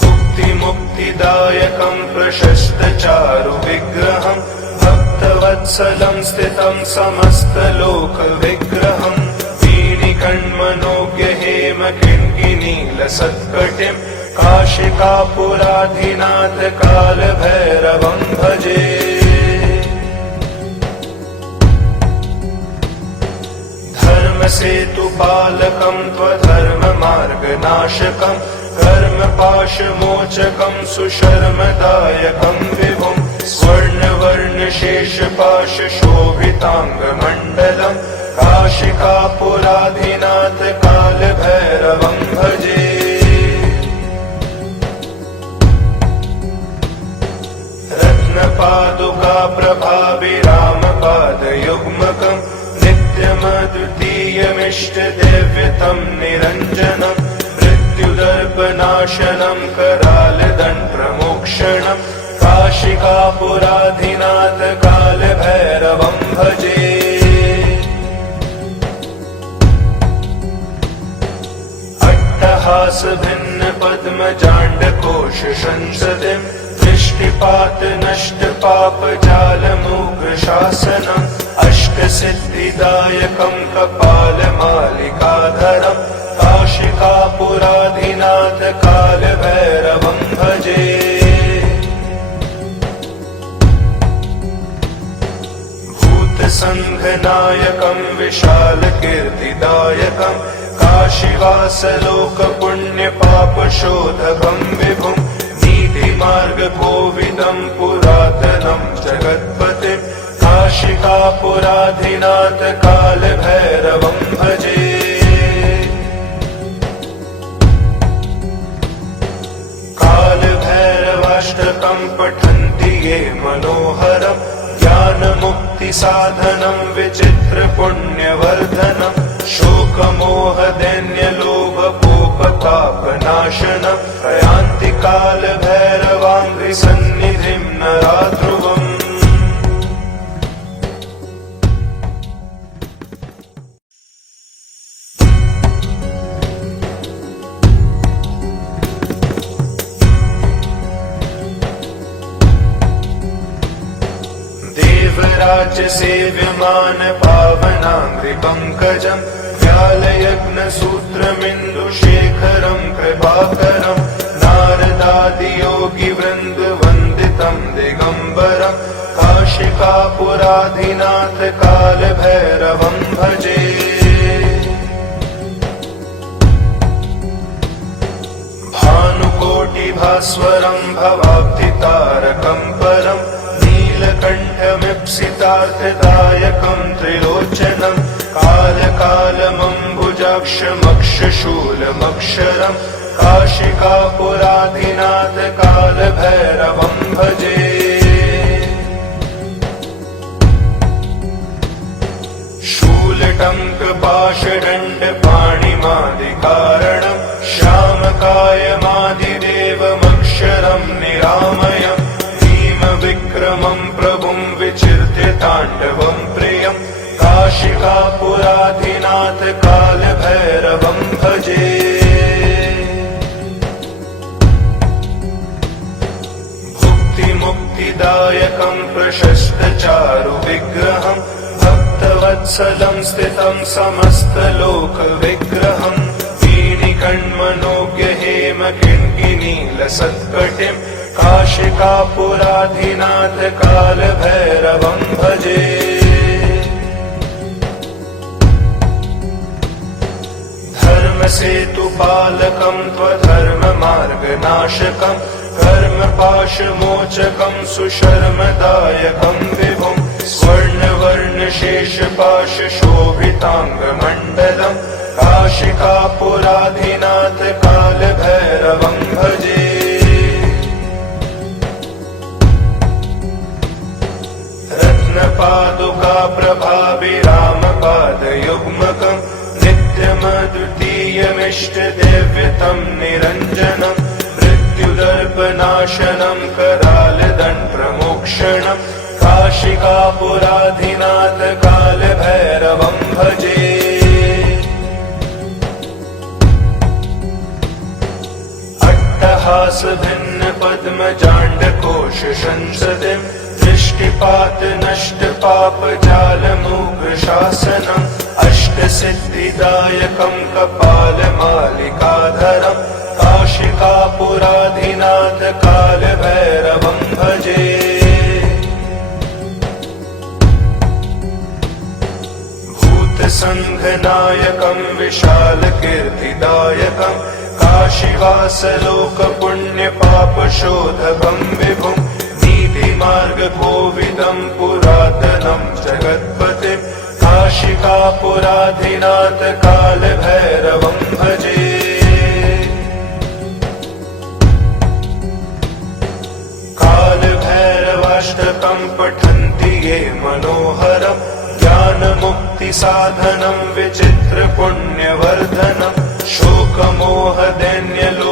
भुक्तिमुक्ति सिद्धिदायकं प्रशस्तचारु विग्रहं भक्तवत्सलं स्थितं समस्तलोकविग्रहं वीणिकण्मनोज्ञ हेमकिङ्किनीलसत्कटिं काशिकापुराधिनाथ कालभैरवं भजे। धर्मसेतुपालकं त्वधर्ममार्गनाशकं कर्मपाशमोचकं सुशर्मदायकं विभुं स्वर्णवर्णशेषपाशशोभिताङ्गमण्डलं काशिकापुराधिनाथ कालभैरवं भजे। रत्नपादुका प्रभाभिरामपादयुग्मकं नित्यमद्वितीयमिष्टदैव्यतं निरञ्जनं मृत्युदर्पनाशनं करालदण्डप्रमोक्षणं काशिकापुराधिनाथ कालभैरवं भजे। अट्टहासभिन्नपद्मजाण्डकोशसंसदिं दृष्टिपातनष्टपापजालमूकशासनम् अष्टसिद्धिदायकं कपालमालिकाधरं काशिकापुराधिनाथ कालभैरवं भजे। भूतसङ्घनायकं विशालकीर्तिदायकं काशीवासलोकपुण्यपापशोधकं विभुं नीतिमार्गकोविदं पुरातनं जगत्पतिं काशिकापुराधिनाथ कालभैरवं भजे। कालभैरवाष्टकं पठन्ति ये मनोहरं ज्ञानमुक्तिसाधनं विचित्रपुण्यवर्धनं शोकमोहदैन्यलोभकोपतापनाशनं प्रयान्ति कालभैरवाङ्घ्रिसन्निधिं नराध्रुवम्। देवराजसेव्यमान पावनाङ्घ्रिपङ्कजं व्यालयज्ञसूत्रमिन्दुशेखरं कृपाकरं नारदादियोगिवृन्दवन्दितं दिगम्बरं काशिकापुराधिनाथ कालभैरवं भजे। भानुकोटिभास्वरं भवाब्धितारकं परं नीलकण्ठमीप्सितार्थदायकं त्रिलोचनं कालकालमम्बुजाक्षमक्षशूलमक्षरं काशिकापुराधिनाथ कालभैरवं भजे। शूलटङ्कपाशदण्डपाणिमादिकारणं श्यामकायमादिदेवमक्षरं निरामयं भीमविक्रमं प्रभुं विचिर्त्य ताण्डवं प्रियं काशिकापुराधिनाथ कालभैरवं भजे। भुक्तिमुक्तिदायकं प्रशस्तचारु विग्रहं भक्तवत्सलं स्थितं समस्तलोकविग्रहं वीणिकण्मनोज्ञ हेमकिङ्किनीलसत्कटिं काशिकापुराधिनाथ कालभैरवं भजे। धर्मसेतुपालकं त्वधर्ममार्गनाशकं कर्मपाशमोचकं सुशर्मदायकं विभुं स्वर्णवर्णशेषपाशशोभिताङ्गमण्डलं काशिकापुराधिनाथ कालभैरवं भजे। रत्नपादुका प्रभाभिरामपादयुग्मकं नित्यमद्वितीयमिष्टदैव्यतं निरञ्जनं मृत्युदर्पनाशनं करालदण्डप्रमोक्षणं काशिकापुराधिनाथ कालभैरवं भजे। अट्टहासभिन्नपद्म पद्मजाण्डकोश संसदिं दृष्टिपात नष्ट पाप जालमूक शासनम् अष्टसिद्धिदायकं कपालमालिकाधरम् काशिकापुराधिनाथ कालभैरवं भजे। भूतसङ्घनायकं विशालकीर्तिदायकं काशीवासलोकपुण्यपापशोधकं विभुं नीतिमार्गकोविदं पुरातनं जगत्पतिं काशिकापुराधिनाथ कालभैरवं भजे। कालभैरवाष्टकं पठन्ति ये मनोहरम् ज्ञानमुक्तिसाधनं विचित्रपुण्यवर्धनं शोकमोहदैन्यलोकविनाशनं